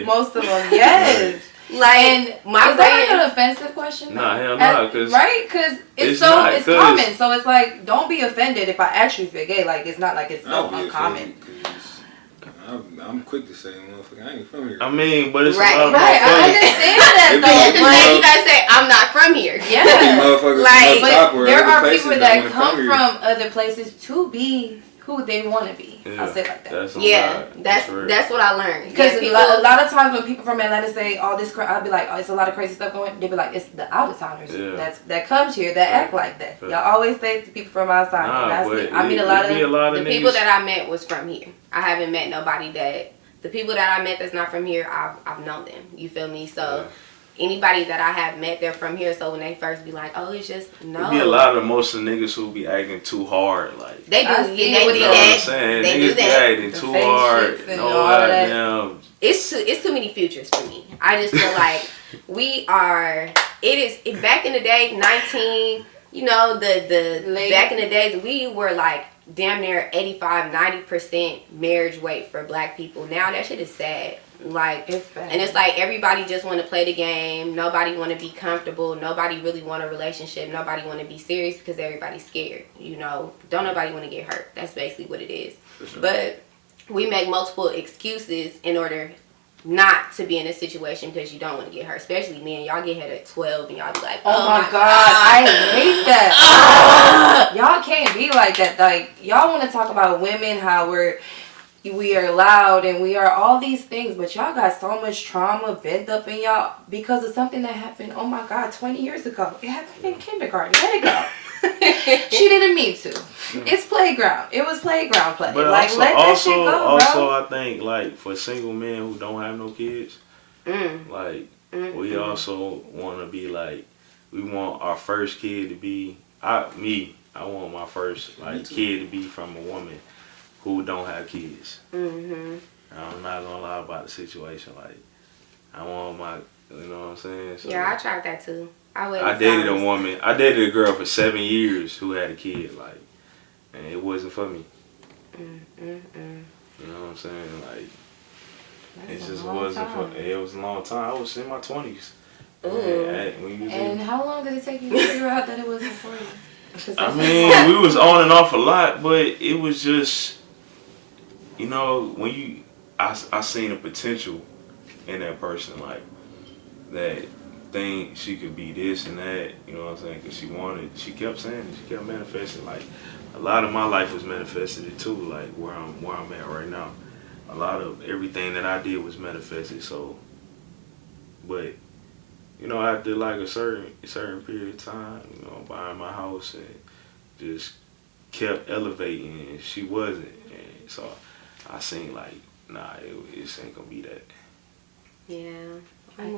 most of them, yes. Like, and my is that like an offensive question? Nah, hell no, cause right? Because it's common. So it's like, don't be offended if I ask you if you're gay. Like, it's not like it's so uncommon. I'm quick to say, motherfucker, I ain't from here. I mean, but it's right. a lot of I understand that though. You gotta say, I'm not from here. Yeah. Like, but there are people that come from other places to be who they want to be. Yeah, I'll say it like that. That's what I learned. Because a lot of times when people from Atlanta say all this, I'll be like, oh, it's a lot of crazy stuff going. They be like, it's the out of towners that comes here that act like that. Y'all always say to people from outside. I mean, a lot of the people that I met was from here. I haven't met nobody the people that I met that's not from here. I've known them. You feel me? So. Anybody that I have met, they're from here. So when they first be like, "Oh, it's just no," it be a lot of most of the niggas who be acting too hard, like they do. You know what I'm saying? They niggas be acting too hard. No goddamn. It's too many futures for me. I just feel like we are. It is back in the day, 19. You know the back in the days we were like damn near 85-90% marriage rate for black people. Now that shit is sad. Like, and it's like everybody just want to play the game. Nobody want to be comfortable. Nobody really want a relationship. Nobody want to be serious because everybody's scared. You know, don't nobody want to get hurt. That's basically what it is. Sure. But we make multiple excuses in order not to be in a situation because you don't want to get hurt. Especially men, y'all get hit at 12 and y'all be like, oh my god, I hate that. Y'all can't be like that. Like, y'all want to talk about women, how we are loud and we are all these things, but y'all got so much trauma pent up in y'all because of something that happened, oh my god, 20 years ago. It happened in kindergarten. Let it go. She didn't mean to. It's playground. It was playground play. But like, let that shit go, bro. I think, like, for single men who don't have no kids, like, we also want to be like, we want our first kid to be, I want my first, like, kid to be from a woman who don't have kids. I'm not gonna lie about the situation. Like, I want my, you know what I'm saying? So, yeah, I tried that too. I dated a dated a girl for 7 years who had a kid, like, and it wasn't for me. You know what I'm saying? Like, it just wasn't for, it was a long time. I was in my 20s. And how long did it take you to figure out that it wasn't for you? I mean, we was on and off a lot, but it was just, you know, when I seen the potential in that person, like, that thing, she could be this and that, you know what I'm saying, because she kept saying it, she kept manifesting, like, a lot of my life was manifested too, like, where I'm at right now. A lot of everything that I did was manifested, so, but, you know, after, like, a certain period of time, you know, buying my house and just kept elevating, and she wasn't, and so I seen like, nah, it ain't gonna be that. Yeah, I'm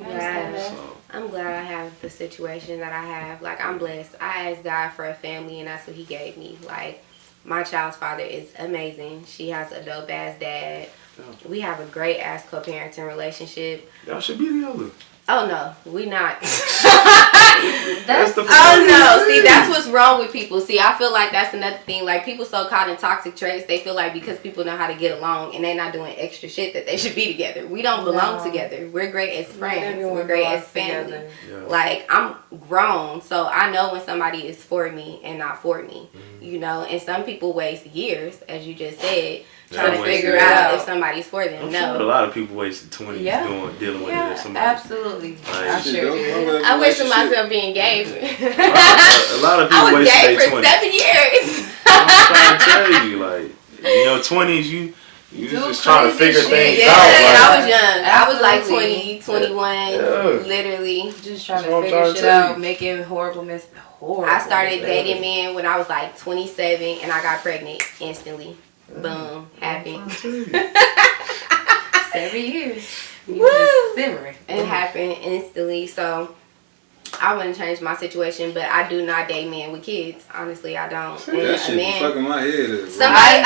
glad I have the situation that I have. Like, I'm blessed. I asked God for a family, and that's what He gave me. Like, my child's father is amazing. She has a dope ass dad. Yeah. We have a great ass co-parenting relationship. Y'all should be together. Oh no, we not. That's the oh no, see, that's what's wrong with people. See, I feel like that's another thing. Like, people so caught in toxic traits, they feel like because people know how to get along and they're not doing extra shit that they should be together. We don't belong together. We're great as friends. We're great as family. Yeah. Like, I'm grown, so I know when somebody is for me and not for me. You know, and some people waste years, as you just said, trying to figure out if somebody's for them. I'm No. sure a lot of people wasted 20s dealing with it or somebody. Absolutely. Like, I wish myself being gay. A lot of people I was wasted gay their for 20s. 7 years. I'm trying to tell you, like, in your 20s, you just trying to figure things Yeah, out. Like, I was young. I was like Absolutely. 20, 21, literally. Just trying That's to what I'm figure trying to shit tell out, you. making horrible I started dating men when I was like 27 and I got pregnant instantly. Boom, happened. 7 years. You Woo! just simmering. It happened instantly. So I wouldn't change my situation, but I do not date men with kids. Honestly, I don't. And That shit be fucking my head up. somebody,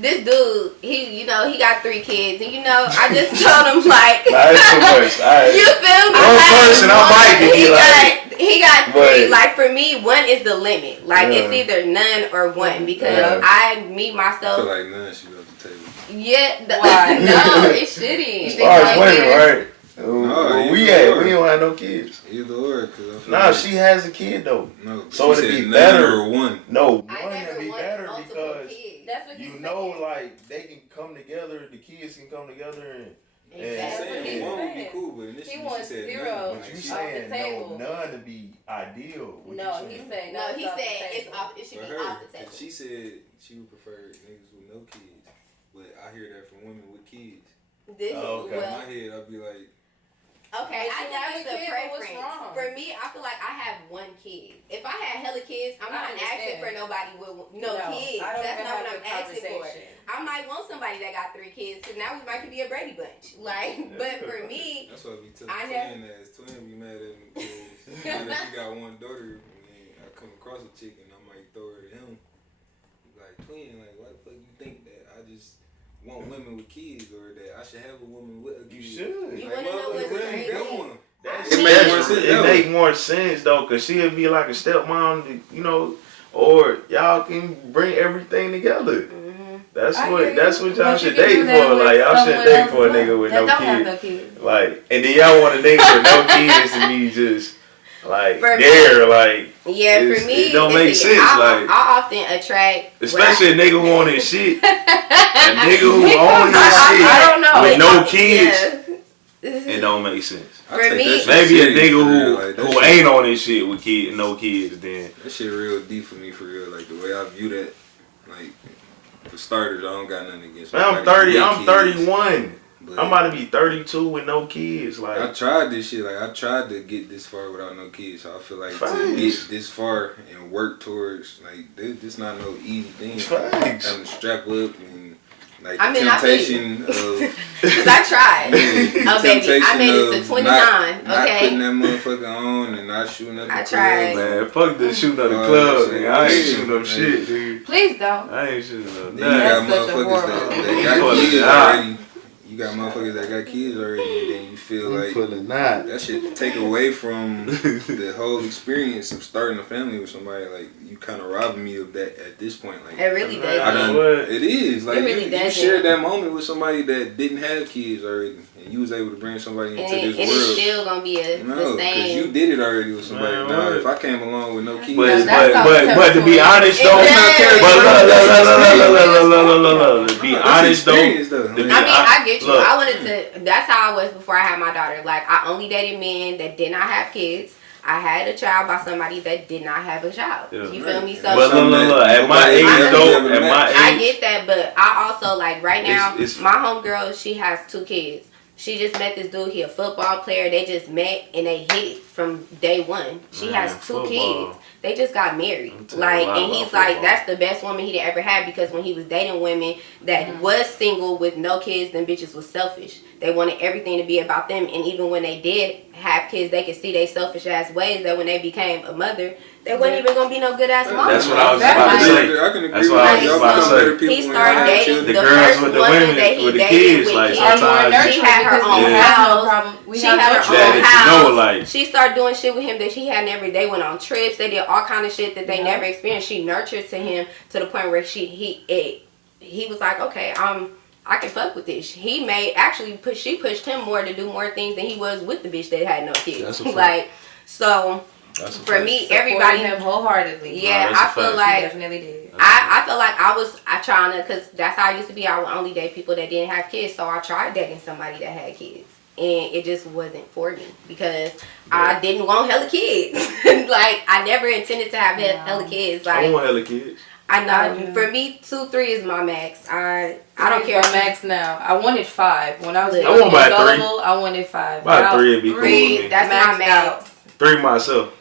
this dude, he got 3 kids, and I just told him like, That's too much. you feel me? One person, I might be He got 3. but- Like for me, 1 is the limit. Like Yeah. it's either none or 1 because Yeah. I meet I myself. feel like none should go to the table. Yeah, Why? no, it shouldn't. As far as women, right? No, Where we either at? or. We don't have no kids. Either or, cause I feel Nah, like, she has a kid though. no. So she it'd said be none better. or 1. No, I one never would be want better multiple because kids. That's what you you know, said. like they can come together. The kids can come together and. Exactly. what Saying he's 1 would be saying. cool, but initially He she wants said 0. none. But you Off the saying no, table. none to be ideal. What No, you he saying? said No, he off the said it's table. off. It should For be her, off the table. 'cause she said she would prefer niggas with no kids, but I hear that from women with kids. This Oh, okay. In well, my head, I'd be like, okay, But I you think have it's a a kid, but what's preference. wrong? For me, I feel like I have 1 kid. If I had hella kids, I'm I not asking understand. for nobody with no kids. I don't That's even not what have I'm the asking for. conversation. I might want somebody that got 3 kids, because now we might be a Brady Bunch. Like, but for me, that's why I be telling I twin ass. Twin be mad at me because she got 1 daughter, and I come across a chick and I might throw her to him. Like, twin, like, why the fuck you think that I just want women with kids, or that I should have a woman with a kid? You should. You Like, wanna know what's where you crazy? going? That's It make more special. sense It that make way. more sense though, cause she'll be like a stepmom, or y'all can bring everything together. That's I what hear you. y'all But should you can date do that for. with Like y'all should someone date else for a nigga with that no don't have kids. no kids. Like, and then y'all want a nigga with no kids to be just like For me- there, like yeah, It's- for me, it don't make it's- sense, like- I often attract, especially a nigga who on his shit, a nigga who I on his I don't know. shit with no Yeah. kids. It don't make sense. I For take me- that shit Maybe a serious nigga for real, like, that who shit- ain't on his shit with no kids, then That shit real deep for me, for real. Like, the way I view that, like, for starters, I don't got nothing against man, I'm nobody 30. with I'm kids, 31. but I'm about to be 32 with no kids. I Like, tried this shit. Like, I tried to get this far without no kids. So I feel like to Facts. get this far and work towards, like, this not no easy thing. Facts. Having to strap up and, like, I the mean, I feel temptation of... Because I tried. the Oh, baby, I temptation made it to of 29, not okay? putting that motherfucker on and not shooting up the I club. tried. man, fuck the shooting up the Oh, club. shit. Nigga. I ain't Yeah. shooting up Like, shit, dude. Please don't. I ain't shooting up Then you nothing. got That's such a motherfuckers horrible- that You got pulling kids out. already. You got motherfuckers that got kids already, and then you feel like pulling out. that shit take away from the whole experience of starting a family with somebody. Like, you kind of robbing me of that at this point. Like, It really does. I done, What? it is like It really you doesn't. shared that moment with somebody that didn't have kids already, and you was able to bring somebody into And this it's world. still going to be No, the because you same. did it already with somebody. Man, Now, what? if I came along with no kids, But to be honest It though, does. to be honest though, to be I mean, I get you. Look. I wanted to. That's how I was before I had my daughter. Like, I only dated men that did not have kids. I had a child by somebody that did not have a child. Yeah. You feel me? So But look, at my age though, at my I age, get that, but I also, like, right now, It's- my homegirl, she has 2 kids. She just met this dude. He a football player. They just met and they hit it from day one. She Man, has 2 football. kids. They just got married. I'm telling you a Like, lot and about he's like, football. that's the best woman he'd ever had, because when he was dating women that was single with no kids, them bitches was selfish. They wanted everything to be about them. And even when they did have kids, they could see they selfish ass ways that when they became a mother, they wasn't even gonna be no good ass mom. That's what I was about to say. I can agree That's with what I that. was Y'all about to become say. better people He when started y'all have dating children. the The girls first with the woman women that he with the dated kids, with like, kids. sometimes- She had her own Yeah. house. She had her Yeah, own you house. know, like- She started doing shit with him that he had never. They went on trips. They did all kind of shit that they Yeah. never experienced. She nurtured to him to the point where he was like, okay, I can fuck with this. He made she pushed him more to do more things than he was with the bitch that had no kids. That's a fact. Like, so That's a for fact. me, Supported everybody. him wholeheartedly. Yeah, that's a I feel fact. She like definitely did. I feel like I trying to, cause that's how I used to be. I would only date people that didn't have kids. So I tried dating somebody that had kids, and it just wasn't for me because I didn't want hella kids. Like I never intended to have hella kids. Like I want hella kids. I know. For me, 2, 3 is my max. I don't care. My max now. I wanted 5 when I was I want about 3. I wanted 5. About 3 would be cool with me. That's my max. 3 myself.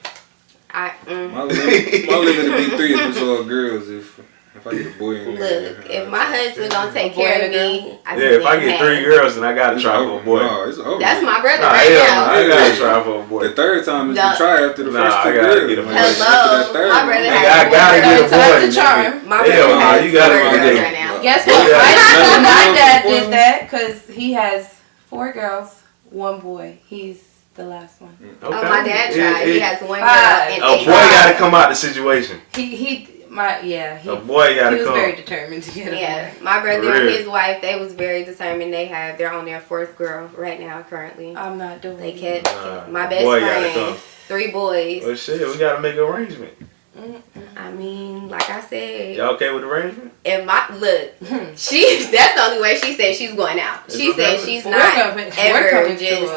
My limit to be 3 if it's all girls. If I get a boy in there. Look, if my husband gonna take care of me, if I get 3 girls, then I gotta try for a boy. No, it's over. That's my brother right now. I gotta try for a boy. The third time is to try after the first 2 I gotta girls. get a boy. Hello, my brother has I gotta get a boy. Charm. My brother has you gotta 4 get girls a right now. Guess what? My dad did that because he has 4 girls, 1 boy. He's the last one. Okay. Oh, my dad tried. He has 1 girl and a boy gotta come out the situation. A boy gotta come. He was very determined to get a boy. My brother and his wife, they was very determined. They're on their 4th girl right now currently. I'm not doing They it. kept my best friend, 3 boys. Well, shit, we gotta make an arrangement. I mean, like I said, y'all okay with the arrangement? And that's the only way she said she's going out. She said she's not ever just.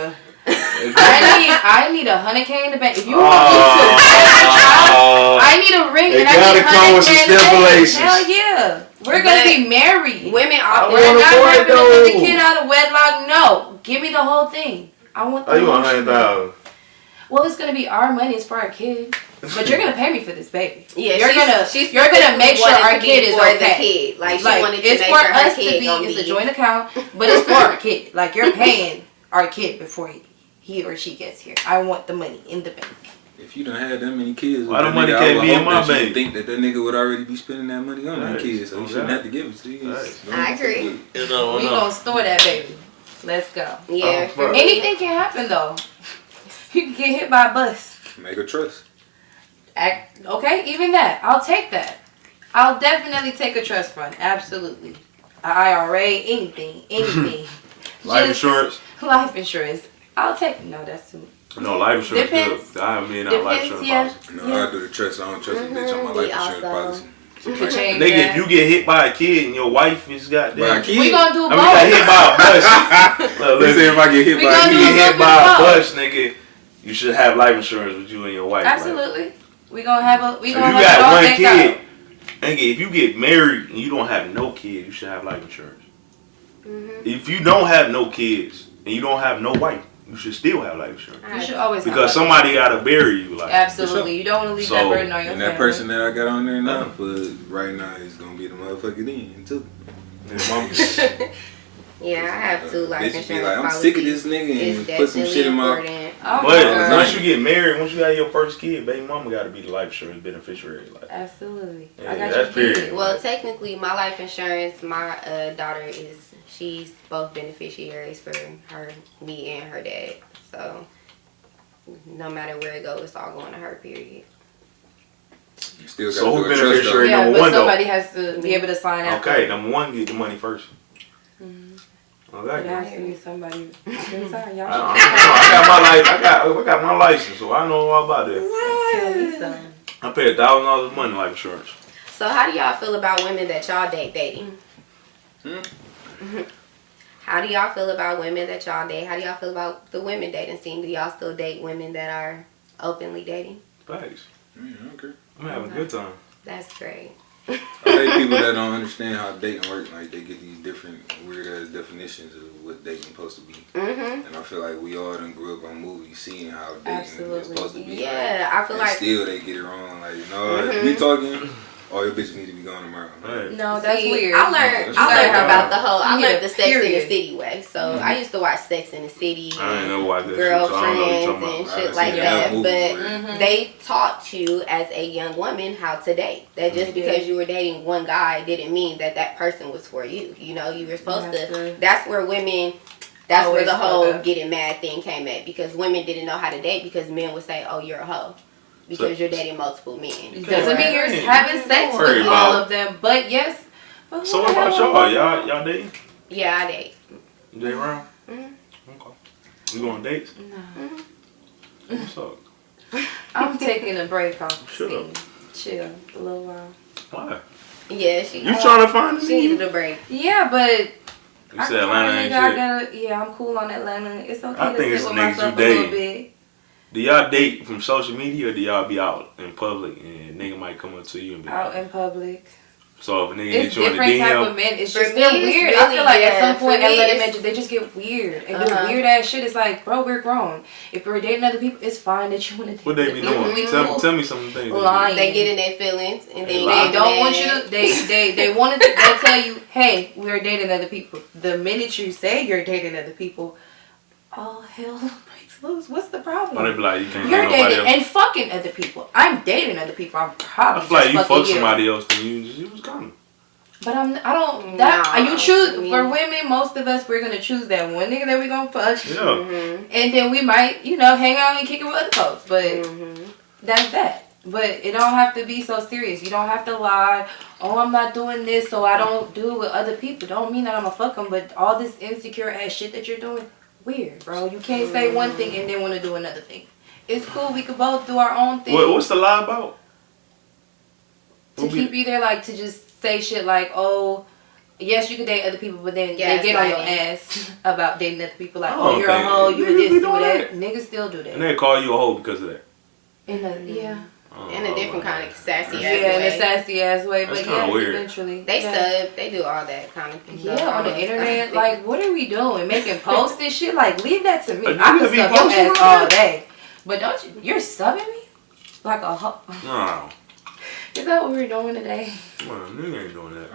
I need 100K in the bank. If you want me to, I need a ring and I need 100K in the bank. Hell yeah, we're gonna be married. Women often. We're not having another kid out of wedlock. No, give me the whole thing. I want the whole. You want 100,000? Well, it's gonna be our money. It's for our kid. But you're gonna pay me for this baby. Yeah, you're gonna make sure our kid is okay. Like she wanted to it's make for sure her us to kid be. gonna It's a joint account, but it's for our kid. Like you're paying our kid before he or she gets here. I want the money in the bank. If you don't have that many kids, why the money can't be in my bank? You think that nigga would already be spending that money on that kid, so you shouldn't have to give it to you. I agree. We gonna store that baby. Let's go. Yeah. Anything can happen though. You can get hit by a bus. Make a trust. Okay, even that. I'll take that. I'll definitely take a trust fund. Absolutely. An IRA, anything. Life insurance. Life insurance. I'll take. No, that's too. No, life insurance. Depends. Good. I mean, not life insurance policy. No, I do the trust. I don't trust a bitch on my life insurance policy. Nigga, if you get hit by a kid and your wife is goddamn, we gonna do both. Got hit by a bus. Listen, if I get hit by a bus, nigga, you should have life insurance with you and your wife. Absolutely. Like. We gonna have a. We gonna if you have got 1 kid, nigga, if you get married and you don't have no kid, you should have life insurance. If you don't have no kids and you don't have no wife, you should still have life insurance. You should always because somebody gotta bury you. Like absolutely, you don't want to leave that burden on your and family. that person that I got on there now for right now is gonna be the motherfucker then too. Yeah, I have 2 life insurance be like, I'm sick of this nigga and put some shit in my. But once you get married, once you got your first kid, baby mama got to be the life insurance beneficiary. Like, absolutely. Yeah, I got that's period. Well, technically, my life insurance, my daughter she's both beneficiaries for her, me, and her dad. So no matter where it goes, it's all going to her. Period. You still got so who to beneficiary yeah, number but 1 somebody though? has to be able to sign out. Okay, number 1 get the money first. Okay. There has to be somebody. Sorry, y'all. I got my license, so I know all about that. Tell me something. I pay $1,000 a month in life insurance. So how do y'all feel about women that y'all dating? How do y'all feel about women that y'all date? How do y'all feel about the women dating scene? Do y'all still date women that are openly dating? Thanks. Okay. I'm having a good time. That's great. I hate people that don't understand how dating works. Like they get these different weird ass definitions of what dating supposed to be. And I feel like we all done grew up on movies seeing how dating is supposed to be. Yeah, like, I feel like still they get it wrong. Like if we talking, all your bitches need to be gone tomorrow. Right. No, that's weird. I learned about the whole. I learned the Sex in the period. City way. So I used to watch Sex in the City. I didn't know why this Girlfriends and shit like that. But they taught you as a young woman how to date. That just because you were dating one guy didn't mean that person was for you. You know, you were supposed to. That's where women. That's where the whole getting mad thing came at, because women didn't know how to date because men would say, "Oh, you're a hoe." Because you're dating multiple men. Doesn't mean you're having sex with all of them, but yes. But so what about y'all? Y'all dating? Yeah, I date. You date around? Okay. You go on dates? No. What's up? I'm taking a break off. Chill. Chill a little while. Why? Yeah, she. You trying to find She needed a break. Yeah, but You said Atlanta ain't shit. I'm cool on Atlanta. It's okay I to think sit it's with niggas myself you a little date. bit. Do y'all date from social media or do y'all be out in public and nigga might come up to you and be Out like, in public. so if a nigga It's hit you on the different type DM, of men. It's For just me, they're it's weird. I really- feel like yeah, at some for point, me, Atlanta it's- men, they just get weird and do weird ass shit. It's like, bro, we're grown. If we're dating other people, it's fine that you want to date what they other be people. doing? We Tell, cool. tell me some of the things. Lying. They get in their feelings and then They don't want you to. They want to. They'll tell you, hey, we're dating other people. The minute you say you're dating other people, all hell breaks loose. What's the problem? Or they be like, you can't You're date nobody dating else. and fucking other people. I'm dating other people. I'm I probably feel like just you fucking fuck somebody else, then you was coming. But I don't. That Nah, you choose I mean- for women. Most of us, we're gonna choose that one nigga that we gonna fuck, Yeah. and then we might, hang out and kick it with other folks. But Mm-hmm. that's that. But it don't have to be so serious. You don't have to lie. Oh, I'm not doing this, so I don't do it with other people. Don't mean that I'm a fuck 'em, but all this insecure ass shit that you're doing, weird, bro. You can't say one thing and then want to do another thing. It's cool. We could both do our own thing. What's the lie about? To keep you there, like, to just say shit like, oh, yes, you can date other people, but then they get on your ass about dating other people. Like, oh, you're a hoe, you niggas this, be you doing that. Niggas still do And that. they call you a hoe because of that. Yeah. In a different kind of sassy ass Yeah, in a way. sassy ass way, That's but kinda yes, weird. eventually. They yeah. sub, they do all that kind of thing. Yeah, on the internet, like, what are we doing? Making posts and shit? Like, leave that to me. But I you can be sub your posting ass like all that? day. But don't you, you're subbing me? Like a hoe. No. Is that what we're doing today? Well, nigga ain't doing that.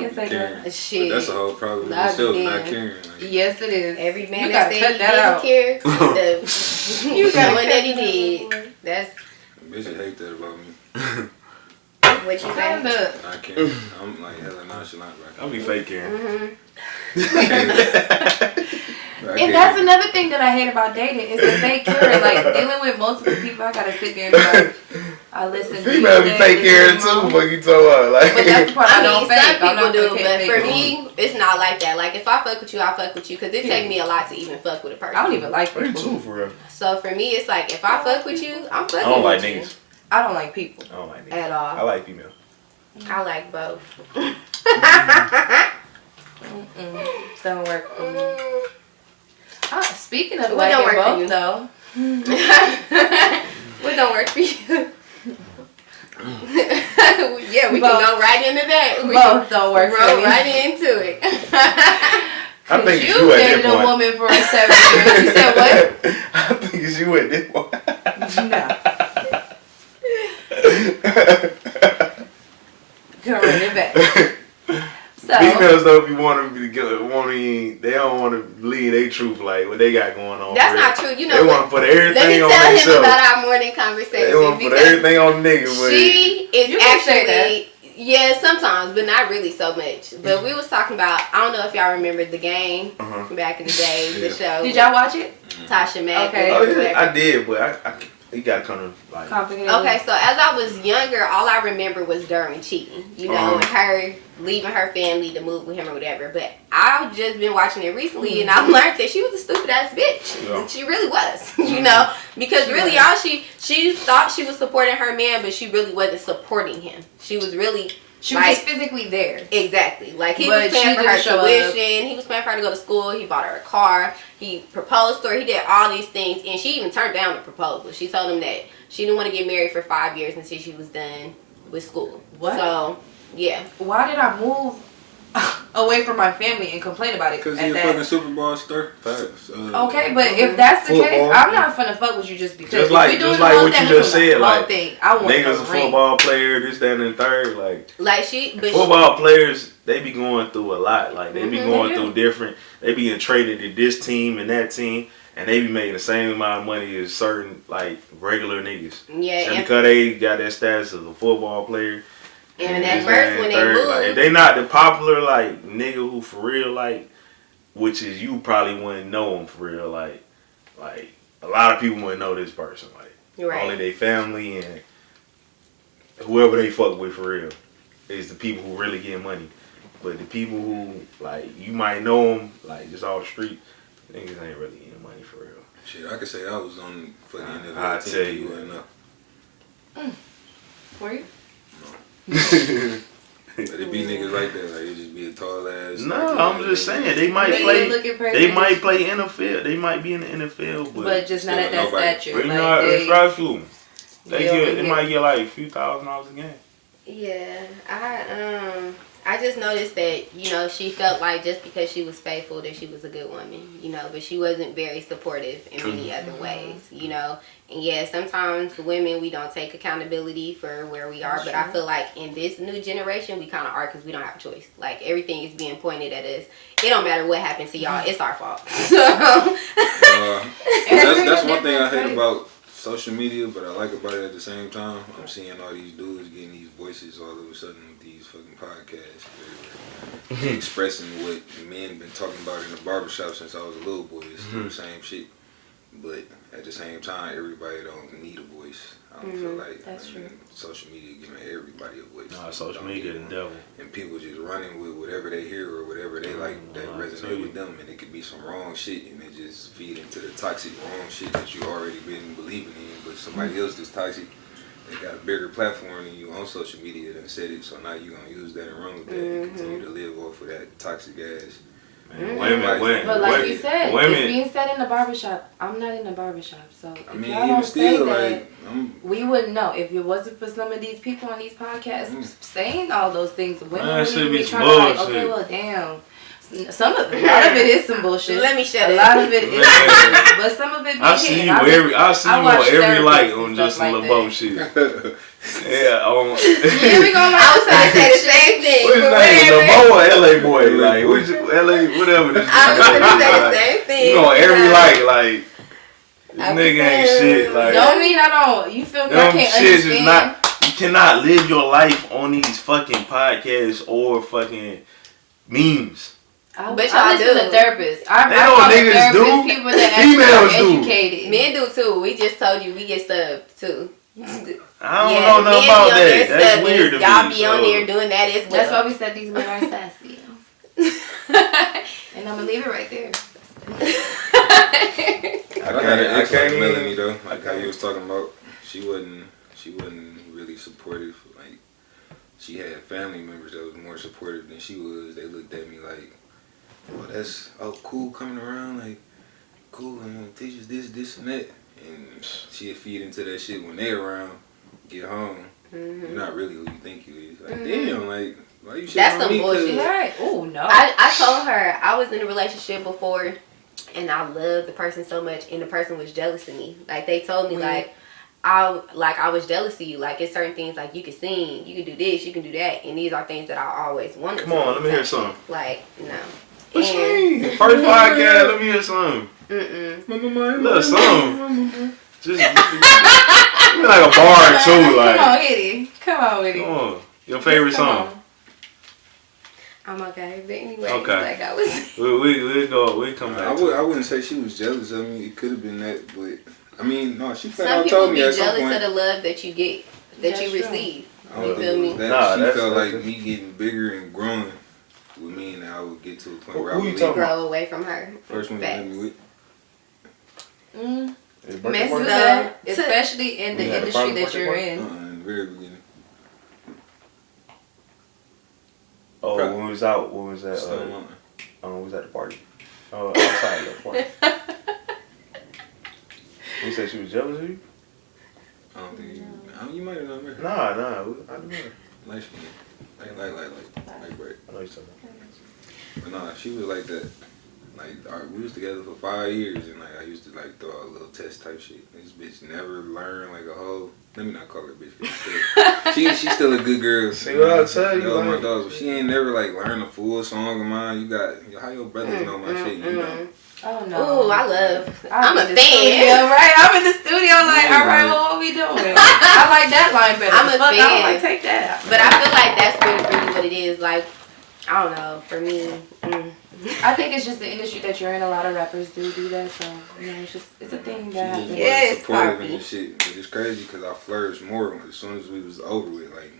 Yes, I caring. do. But Shit. that's a whole problem Nah, itself, man. not caring. Like, Yes, it is. Every man You that gotta said cut he that didn't out. care, you got one that he did. That's bitches hate that about me. what you say. Kinda. I can't. I'm like hella nonchalant right I'll be fake Karen. And that's another thing that I hate about dating is the fake caring. Like, dealing with multiple people, I gotta sit there and be like, I listen to Female be fake Karen too, what you talking about? Like, But that's the part I, I don't mean, fake. some I'm people not do, gonna but fake for it. me, it's not like that. Like, if I fuck with you, I fuck with you, because it takes me a lot to even fuck with a person. I don't even like Me people. too, for real. So for me, it's like, if I fuck with you, I'm fucking I don't like with you. niggas. I don't like people. I don't like niggas. At all. I like female. I like both. Don't work for me. Speaking of What don't liking work for both, you? though. What don't work for you? Yeah, we Both. can go right into that. We Both don't work roll for me. right into it. I think it's you you at dated that a point. woman for 7 years. You said what? I think it's you at this point. No. Come run it back. So, Females though, if you want to they don't want to believe their truth, like what they got going on. That's for not real. true. You They know want what? to put Let me everything on tell him themselves. about our morning They conversation want to put because everything on the nigga. But she is You can say actually, yeah, sometimes, but not really so much. But we was talking about, I don't know if y'all remember The Game Uh-huh. back in the day, the show. did y'all watch it? Tasha Mack. Okay. Oh, whatever. yeah, I did, but you got to kind of like. Complicated. Okay, so as I was younger, all I remember was Derwin cheating, you know, and her leaving her family to move with him or whatever. But I've just been watching it recently, and I've learned that she was a stupid ass bitch. Yeah. She really was, you know, because really all she thought she was supporting her man, but she really wasn't supporting him. She was really. She was like, just physically there. Exactly. Like, he But was paying she for her didn't show up. tuition. He was paying for her to go to school. He bought her a car. He proposed to her. He did all these things. And she even turned down the proposal. She told him that she didn't want to get married for 5 years until she was done with school. What? So, yeah. Why did I move away from my family and complain about it because at you're a that? fucking Super Bowl star. Facts. Okay, but if that's the case, Football. I'm not finna fuck with you just because. Just like- if we doing just the like whole what thing, you we just doing the said, whole like, thing. I want Niggas a the ring. football player, this, that, and the third. Like, Like, but football players, they be going through a lot. Like, they be Mhm, going they do. through different. They be getting traded to this team and that team, and they be making the same amount of money as certain like regular niggas. yeah, Just and, because they got that status as a football player. and this, at that, first and when they third, moved, like, if they not the popular like nigga who for real like, which is you probably wouldn't know him for real like a lot of people wouldn't know this person like you're right. only their family and whoever they fuck with for real is the people who really get money. But the people who like you might know them like just off the street, niggas ain't really getting money for real. Shit, I could say I was on for the end of I the tell team. you. You wouldn't know. Were you? But it be niggas like that, like it just be a tall ass. No, I'm just saying they might play. They might play NFL. They might be in the NFL, but just not at that stature. But you like know, it's drive through. They yeah, might get like a few $1,000s a game. Yeah, I just noticed that, you know, she felt like just because she was faithful that she was a good woman, you know, but she wasn't very supportive in many other ways, you know. And yeah, sometimes women, we don't take accountability for where we are, but I feel like in this new generation, we kind of are because we don't have a choice. Like, everything is being pointed at us. It don't matter what happens to y'all, it's our fault. So. That's one thing I hate about social media, but I like about it at the same time. I'm seeing all these dudes getting these voices all of a sudden with these fucking podcasts. They're expressing what men been talking about in the barbershop since I was a little boy. It's still the same shit. But at the same time, everybody don't need a voice. I don't feel like social media giving everybody a voice. Nah, social media the devil. And people just running with whatever they hear or whatever they like that resonate with them. And it could be some wrong shit and they just feed into the toxic wrong shit that you already been believing in. But somebody else that's toxic, they got a bigger platform than you on social media that said it. So now you're going to use that and run with that and continue to live off of that toxic ass. But like you said, it's being said in the barbershop. I'm not in the barbershop, so if y'all don't say that, we wouldn't know. If it wasn't for some of these people on these podcasts saying all those things, women would be trying to like, okay, well, damn. A lot of it is some bullshit. Let me shut it. A lot of it is, but some of it. I see you on every light on just some little bullshit. Yeah, yeah, we gonna. I was trying to say the same thing. What's his name? LaBo or LA boy? Like, which LA, whatever. This I was trying to say the same thing. You on every light, like this nigga ain't shit. Like, don't mean I don't. You feel me? I can't understand. Is not. You cannot live your life on these fucking podcasts or fucking memes. But y'all do. The therapist. I know niggas do. People that females do. Educated. Men do too. We just told you we get subbed too. I don't know nothing about that. That's weird to me. Y'all be on there doing that as well. That's why we said these men are sassy. And I'm gonna leave it right there. I can't Melanie though. Like how you was talking about, she wasn't really supportive. Like she had family members that was more supportive than she was. They looked at me like, "Oh, that's cool coming around. Like cool, I'm gonna teach us this and that." And she'd feed into that shit when they around. Get home, you're not really who you think you is. Like damn, like why you shit that's on some me? bullshit. Right? Oh no. I told her I was in a relationship before, and I loved the person so much, and the person was jealous of me. Like they told me like I was jealous of you. Like it's certain things like you can sing, you can do this, you can do that, and these are things that I always wanted. Come on, let me hear some. Like no. What you mean? First podcast, let me hear some. Little song. Just give me like a bar or two. Like, come on, hit it. Come on with it. Come on. Your favorite song? I'm okay, but anyway, okay. Like I was. We come back. I wouldn't say she was jealous of me. It could have been that, but I mean, no, she felt. Some told me people at be some jealous point. of the love that you get, that you receive. You feel me? She felt like me getting bigger and growing with me, and I would get to a point where I would grow away from her. First one you met me with. Messed up, especially in the industry that you're in. In the very beginning. Oh, when we was out, what was that? Was at the party. Outside the party. You said she was jealous of you? I don't think you might have not met her. Nah, I didn't know her. Like bright. I know you're talking about. But nah, she was like that. Like, we was together for 5 years, and like I used to like throw out a little test type shit. This bitch never learned like a whole. Let me not call her a bitch. She's still a good girl. See what I tell you? My dogs, but she ain't never like learned a full song of mine. You got how your brothers know my shit. You know. Oh no. Ooh, I'm a fan. Studio, right? I'm in the studio like, all right, well, what we doing? I like that line better. I'm a fan. I like take that. But I feel like that's really what it is. Like, I don't know. For me. I think it's just the industry that you're in. A lot of rappers do that, so you know, it's a thing that happens. Yeah, it's supportive and shit. But it's crazy because I flourished more as soon as we was over with. Like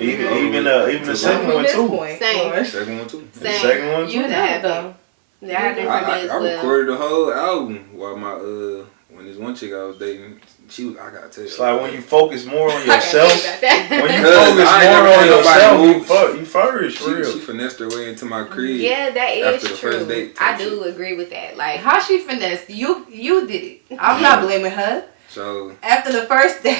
even the second one too. Same. Second one too. The second one too. You have though. I recorded the whole album while my when this one chick I was dating, she was. I gotta tell you. It's like when you focus more on I can't yourself. think about that. When you Cause focus I ain't more never on had nobody yourself, move. you flourish, for real. She finessed her way into my crib. Yeah, that after is the true. first date I type do shit. agree with that. Like, How she finessed? You did it. I'm not blaming her. So After the first day.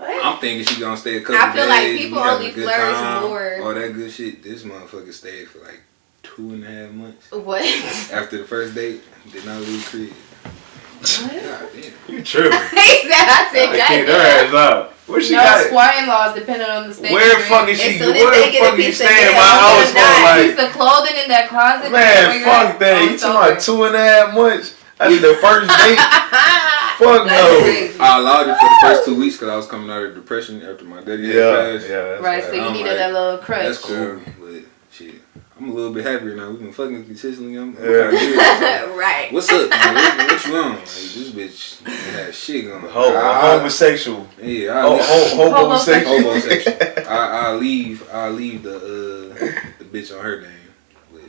I'm thinking she gonna stay a couple I feel days. like we people having only a good flourish time, more. all that good shit. This motherfucker stayed for like 2.5 months. what? After the first date, did not leave crib. God damn. You tripping. He said, I said, I kicked her goddamn. ass out. Where she No, got? squire-in-laws depending on the state. Where you're the fuck in. is she? As soon as Where they the get a fuck you piece of staying in mail, my house they're not. for? Like, Piece of clothing in that closet. man, fuck that. You talking about 2.5 months? After the first date? Fuck no. I allowed it for the first 2 weeks because I was coming out of depression after my daddy had passed. That's Right, so you I'm needed like, that little crush. That's cool, but shit, I'm a little bit happier now. We've been fucking consistently. I'm Yeah. kinda good. Right. What's up, man? What you on? Like, this bitch had shit going. Homosexual. Yeah, I leave, Homosexual. homosexual. I leave the bitch on her name. But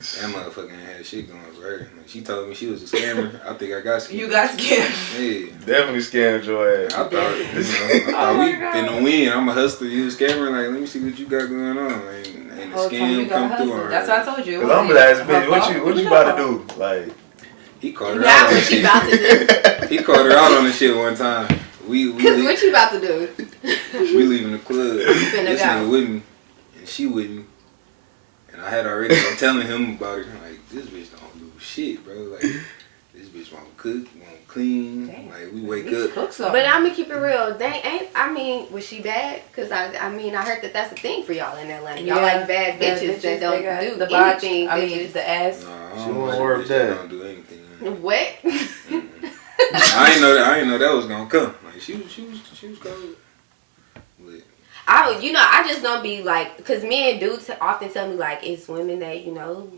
that motherfucker ain't had shit going for her. Like, she told me she was a scammer. I think I got scammed. You got scared. Yeah. Definitely scammed your ass. I thought we finna win. I'm a hustler. You a scammer? Like, let me see what you got going on. Ain't a Whole time you scam got come through hustled. on That's her. what I told you. Cause I'm gonna ask bitch, what you about to do? Like, He caught her Not out on what the you about shit. to do. He caught her out on the shit one time. We What you about to do? we leaving the club. Finna This go. nigga with me, and she with me. And I had already been telling him about it. I'm like, this bitch don't do shit, bro. Like, this bitch won't cook, won't clean. Damn. Like, we wake Needs to up. cook something. But I'm gonna keep it real. Was she bad? Cause I mean, I heard that that's a thing for y'all in Atlanta. Y'all like bad bitches that don't do the botch, anything. I They mean, just- the ass. Nah, I She don't won't know. work Bitch that. don't do anything. What? I ain't know that was gonna come. Like, she was cold. But I just don't be like, cause men do often tell me like it's women that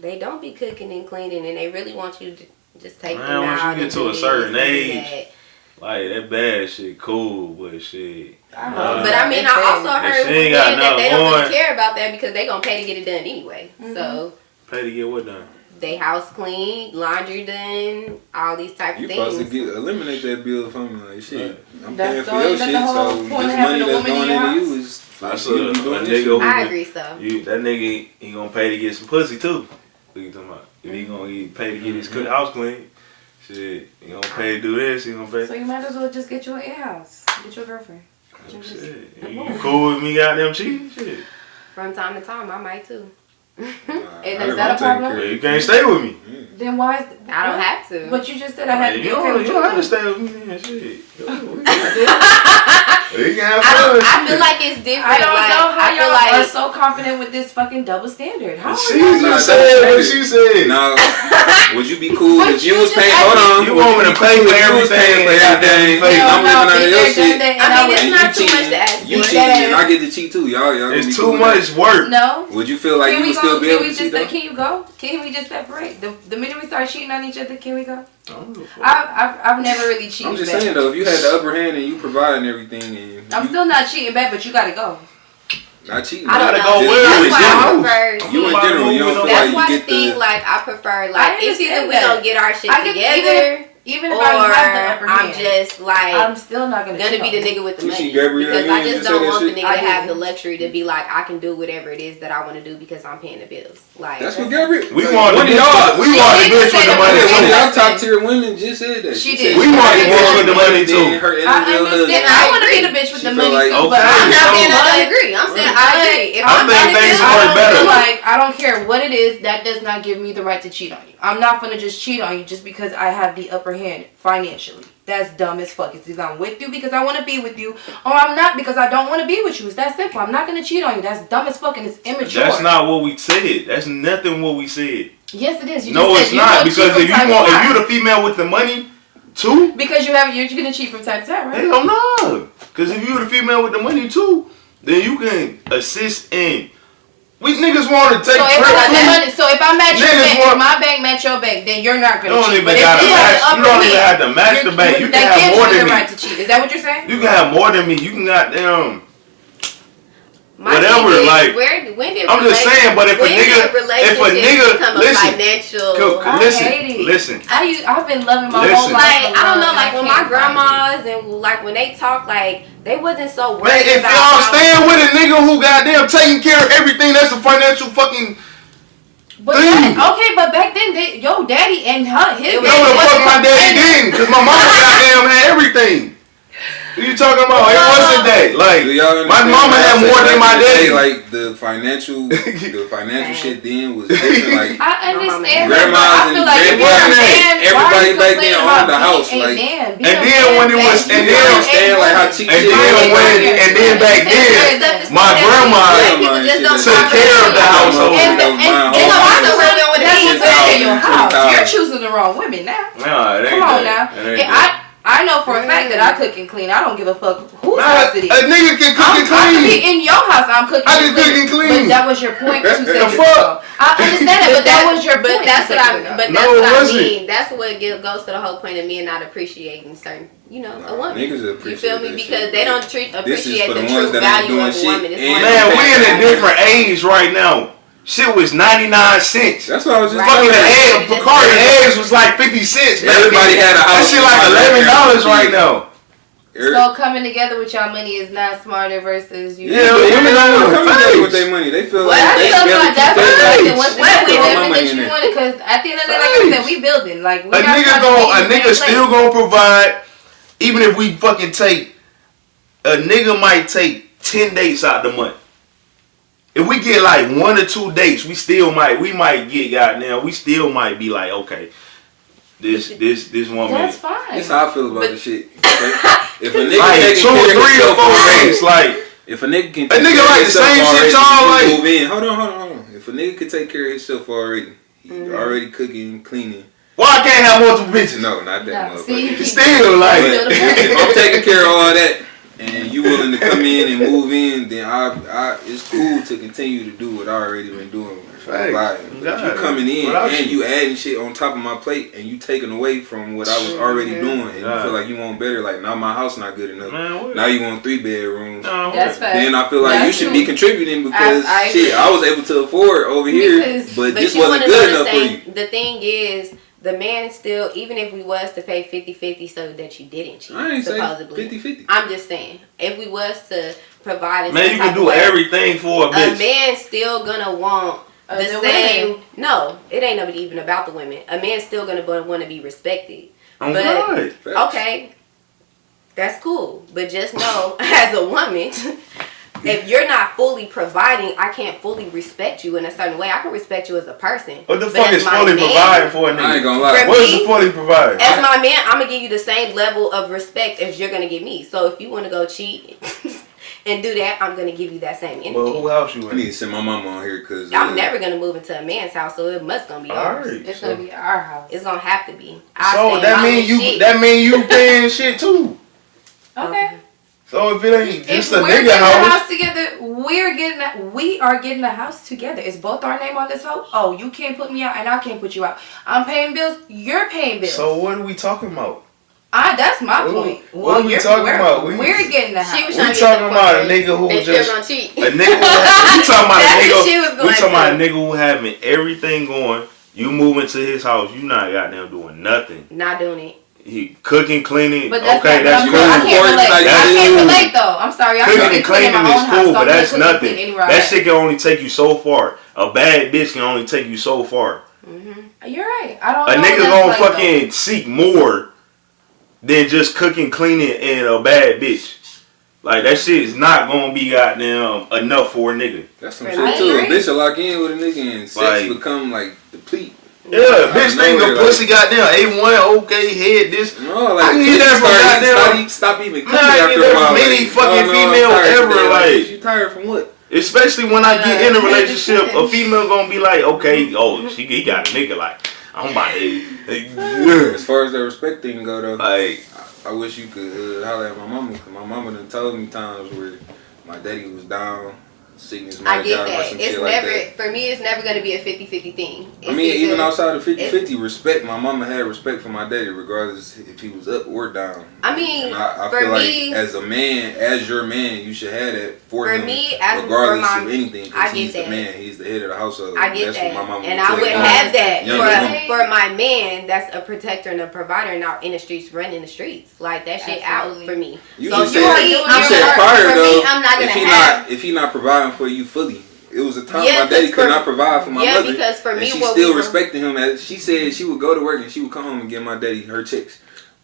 they don't be cooking and cleaning and they really want you to just take Man, them once you out. get and to do a this certain and do age, that. like that bad shit, cool, but shit. I know. But I mean, I also If heard she men ain't got that they don't nothing really on- care about that because they gonna pay to get it done anyway. So Pay to get what done? they house clean, laundry done, all these type you of supposed to things. eliminate that bill from me. Like, shit, I'm That's paying the for your only- shit, that's the so whole this point of money having a that's woman in going your into you house. is That's you a doing this nigga shit. who I agree so. that nigga he gonna pay to get some pussy too. What you talking about? If he pay to get his house clean, shit, he gonna pay to do this. He gonna pay. So you might as well just get you an in-house. Get your girlfriend. Shit, you cool with me? Goddamn cheating? Shit. From time to time, I might too. And I is heard that I'm a problem? taking care You of can't stay with me. Then why is I don't have to. But you just said I had to you be okay don't, with you you. don't have to stay with me. Man, shit. You can have I fun. feel like it's different. I don't like, know how I feel y'all like are so confident with this fucking double standard. How are She y'all? just said what she said. Now, would you be cool But if you you was just paying? asked Hold me- on. You would want me be to pay cool for if you was everything paying for and everything? goddamn Hell I'm no, living under been your there, shit. done that, I and mean, was- it's And not you too much to cheating. ask You for. cheating and I get to cheat too. Y'all gonna It's be too cool with much work. No. that? Would you feel like Can you we would still go? be Can able we to just cheat though? can you go? Can we just separate? The minute we start cheating on each other, can we go? I don't give a fuck. I've never really cheated. I'm just back. saying though, if you had the upper hand and you providing everything and I'm you still not cheating back, but you gotta go. not cheating, I don't gotta know. go See, where? that's In why I general? prefer. You in general, you don't feel That's like why you the get thing, the. like, I prefer, I like, it's either understand we that. gonna get our shit I can- together, Even if or I have the upper I'm hand, just, like, I'm still not gonna gonna cheat be on the you. nigga with the You money. see Gabrielle Because I Union just say don't that want the shit? nigga I to have do. the luxury to be like, I can do whatever it is that I want to do because I'm paying the bills. Like, That's what Gabrielle. We want the one of bitch. y'all. We want the did bitch say with the that money before. One of too. y'all top tier women just said that. She said did. We she want had the more bitch with the money, than too. Her I individual understand. husband. I want to be the bitch with She the felt money like- too, but Okay, I'm I'm not so- saying I not. don't agree. I'm saying I agree. If I I'm think not things good, work I better. feel like I don't care what it is. That does not give me the right to cheat on you. I'm not gonna just cheat on you just because I have the upper hand financially. That's dumb as fuck. It's either I'm with you because I want to be with you, or I'm not because I don't want to be with you. It's that simple. I'm not gonna cheat on you. That's dumb as fuck and it's immature. That's not what we said. That's nothing what we said. Yes, it is. You No, just it's said you not. don't Because cheat from if time to you're time. the female with the money too, Because you're gonna cheat from time to time, right? hell no. Because if you're the female with the money too, then you can assist in. We niggas want to take So if I got trips. that money, so if I match your Niggas bank, want- if my bank match your bank, then you're not You gonna don't cheat. even But if gotta you have match. the You upper don't even hand, have to match the bank. You can that have gives more you than the me. right to cheat. Is that what you're saying? You can have more than me. You can goddamn. whatever. Is, like, when did I'm just saying. But if a nigga become listen, a financial, listen. I've been loving my whole life. Like I don't know, like when my grandmas and like when they talk, like they wasn't so worried. Man, if about y'all staying with a nigga who goddamn taking care of everything, that's a financial fucking. But okay, but back then, your daddy and his daddy. No, the fuck my daddy didn't, cause my mama goddamn had everything. What you talking about? It wasn't that. Like, my mama had more than my daddy. Like, the financial shit then was different. Like, I understand. Grandmas and everybody back then owned the house. Like, and then when it was, and then like how cheap and then back then, my grandma took care of the household. You're choosing the wrong women now. No, it ain't. Come on now. I know for a fact that I cook and clean. I don't give a fuck whose house it is. A nigga can cook and I could clean. be in your house. I'm cooking. I can cook and clean. But that was your point. I understand that, but that was your point. But that's what I mean. That's what goes to the whole point of men not appreciating certain, a woman. Niggas you feel me? Because they don't appreciate the true true value of a woman. Man, we in a different age right now. Shit was 99 cents. That's what I was just fucking the egg. Bacardi eggs was like 50 cents. Everybody had a house. That shit like $11 right now. So coming together with y'all money is not smarter versus you. Yeah, women don't come together with their money. They feel like they What's because at the end of the day, like I said, we building. Like a nigga still gonna provide, even if we fucking take. A nigga might take 10 dates out the month. If we get like 1 or 2 dates, we might get goddamn. We still might be like, okay, this woman. That's fine. That's how I feel about the shit. If a nigga like taking 2 or 3 or 4 days, like if a nigga can, like the same shit y'all like. Move in. Hold on. If a nigga can take care of himself already, he already cooking, cleaning. Why I can't have multiple bitches? No, not that motherfucker. Still like, if I'm taking care of all that. And you willing to come in and move in, then it's cool to continue to do what I already been doing. But if you coming in and you adding shit on top of my plate and you taking away from what I was already doing, and you feel like you want better, like now my house not good enough. Now you want 3 bedrooms. That's fact. Then I feel like you should be contributing because I was able to afford over here, but this wasn't good enough for you. The thing is, the man still, even if we was to pay 50-50 so that you didn't cheat, I ain't supposedly. 50-50. I'm just saying, if we was to provide man, you can do everything for a bitch. A man still gonna want the same. Women. No, it ain't nobody even about the women. A man's still gonna want to be respected. Okay, that's cool. But just know, as a woman, if you're not fully providing, I can't fully respect you in a certain way. I can respect you as a person. What the fuck is fully providing for a nigga? I ain't gonna lie. What is fully providing? As my man, I'm gonna give you the same level of respect as you're gonna give me. So if you want to go cheat and do that, I'm gonna give you that same energy. Well, who else you in? I need to send my mama on here because I'm never gonna move into a man's house, so it must gonna be ours. Right, it's gonna be our house. It's gonna have to be. So that mean you paying shit too. Okay. So if it ain't just a nigga getting house, the house together, we are getting the house together. It's both our name on this house. Oh, you can't put me out and I can't put you out. I'm paying bills. You're paying bills. So what are we talking about? That's my point. What are we talking about? We're getting the house. We talking about a nigga who just gonna cheat. a nigga. We talking about a nigga. We talking about a nigga who having everything going. You moving to his house, you not goddamn doing nothing. Not doing it. He cooking, cleaning. But that's okay, that's cool. I can't relate though. I'm sorry. I'm cooking and cleaning is cool, but that's nothing. That shit can only take you so far. A bad bitch can only take you so far. You're right. I don't. A nigga gonna fucking seek more than just cooking, cleaning, and a bad bitch. Like that shit is not gonna be goddamn enough for a nigga. That's some shit too. A bitch will lock in with a nigga and sex become like deplete. Yeah, bitch think the pussy goddamn A1, okay, head, this. No, like, I can get that from goddamn. Stop even cooking after a while. Any fucking female ever, like. You tired from what? Especially when I get in a relationship, a female gonna be like, okay, he got a nigga, like, I'm about to. As far as the respect thing go though, like, I wish you could holler at my mama, cause my mama done told me times where my daddy was down sickness I might get die or that. some It's shit never, like that. for me, it's never going to be a 50-50 thing. I mean, even outside of 50-50, it's- respect. My mama had respect for my daddy, regardless if he was up or down. I mean, and I for feel me, like as a man, as your man, you should have that for him, me, as regardless for of anything. I Because get he's the that. man, he's the head of the household. I get That's that, what my mama and would I tell would you. have that Younger woman. for my man. That's a protector and a provider, not in the streets, running the streets. Like that shit Absolutely. out for me. You So just you said, me, you I'm said not- prior for though, me, I'm not if gonna he have. if he not providing for you fully. It was a time Yeah, my daddy 'cause could for- not provide for my yeah, mother. because for me, and she what still we were- respected him. As she said, she would go to work and she would come home and give my daddy her checks.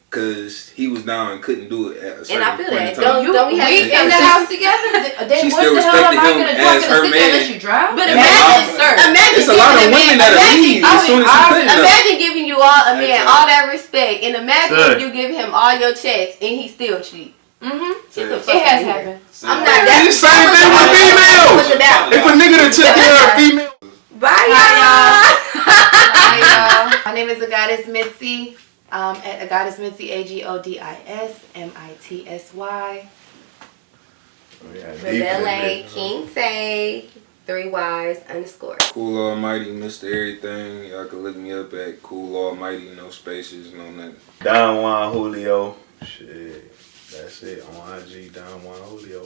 Cause he was down and couldn't do it at a certain And I feel point that. in time. Don't we have We to in the house together. Then She what still the hell am respected I him gonna do? I'm as gonna her sit there and man. let you drive? But And imagine, sir. imagine It's a lot of giving women man- that imagine- leave as soon as he couldn't. Imagine giving you all a man Hey, all that respect, and imagine Sir. if you give him all your checks and he still cheat. Get the fuck It has out of here. happened. I'm not It's that. the same thing with females. If a nigga done took care of a female. Bye y'all. Hi y'all. My name is the Goddess Mitzi. At Goddess Mitzi, AGODIS MITSY. For LA, King Tay, 3Ys_. Cool Almighty, Mr. Everything. Y'all can look me up at Cool Almighty, no spaces, no nothing. Don Juan Julio. Shit. That's it. On IG, Don Juan Julio.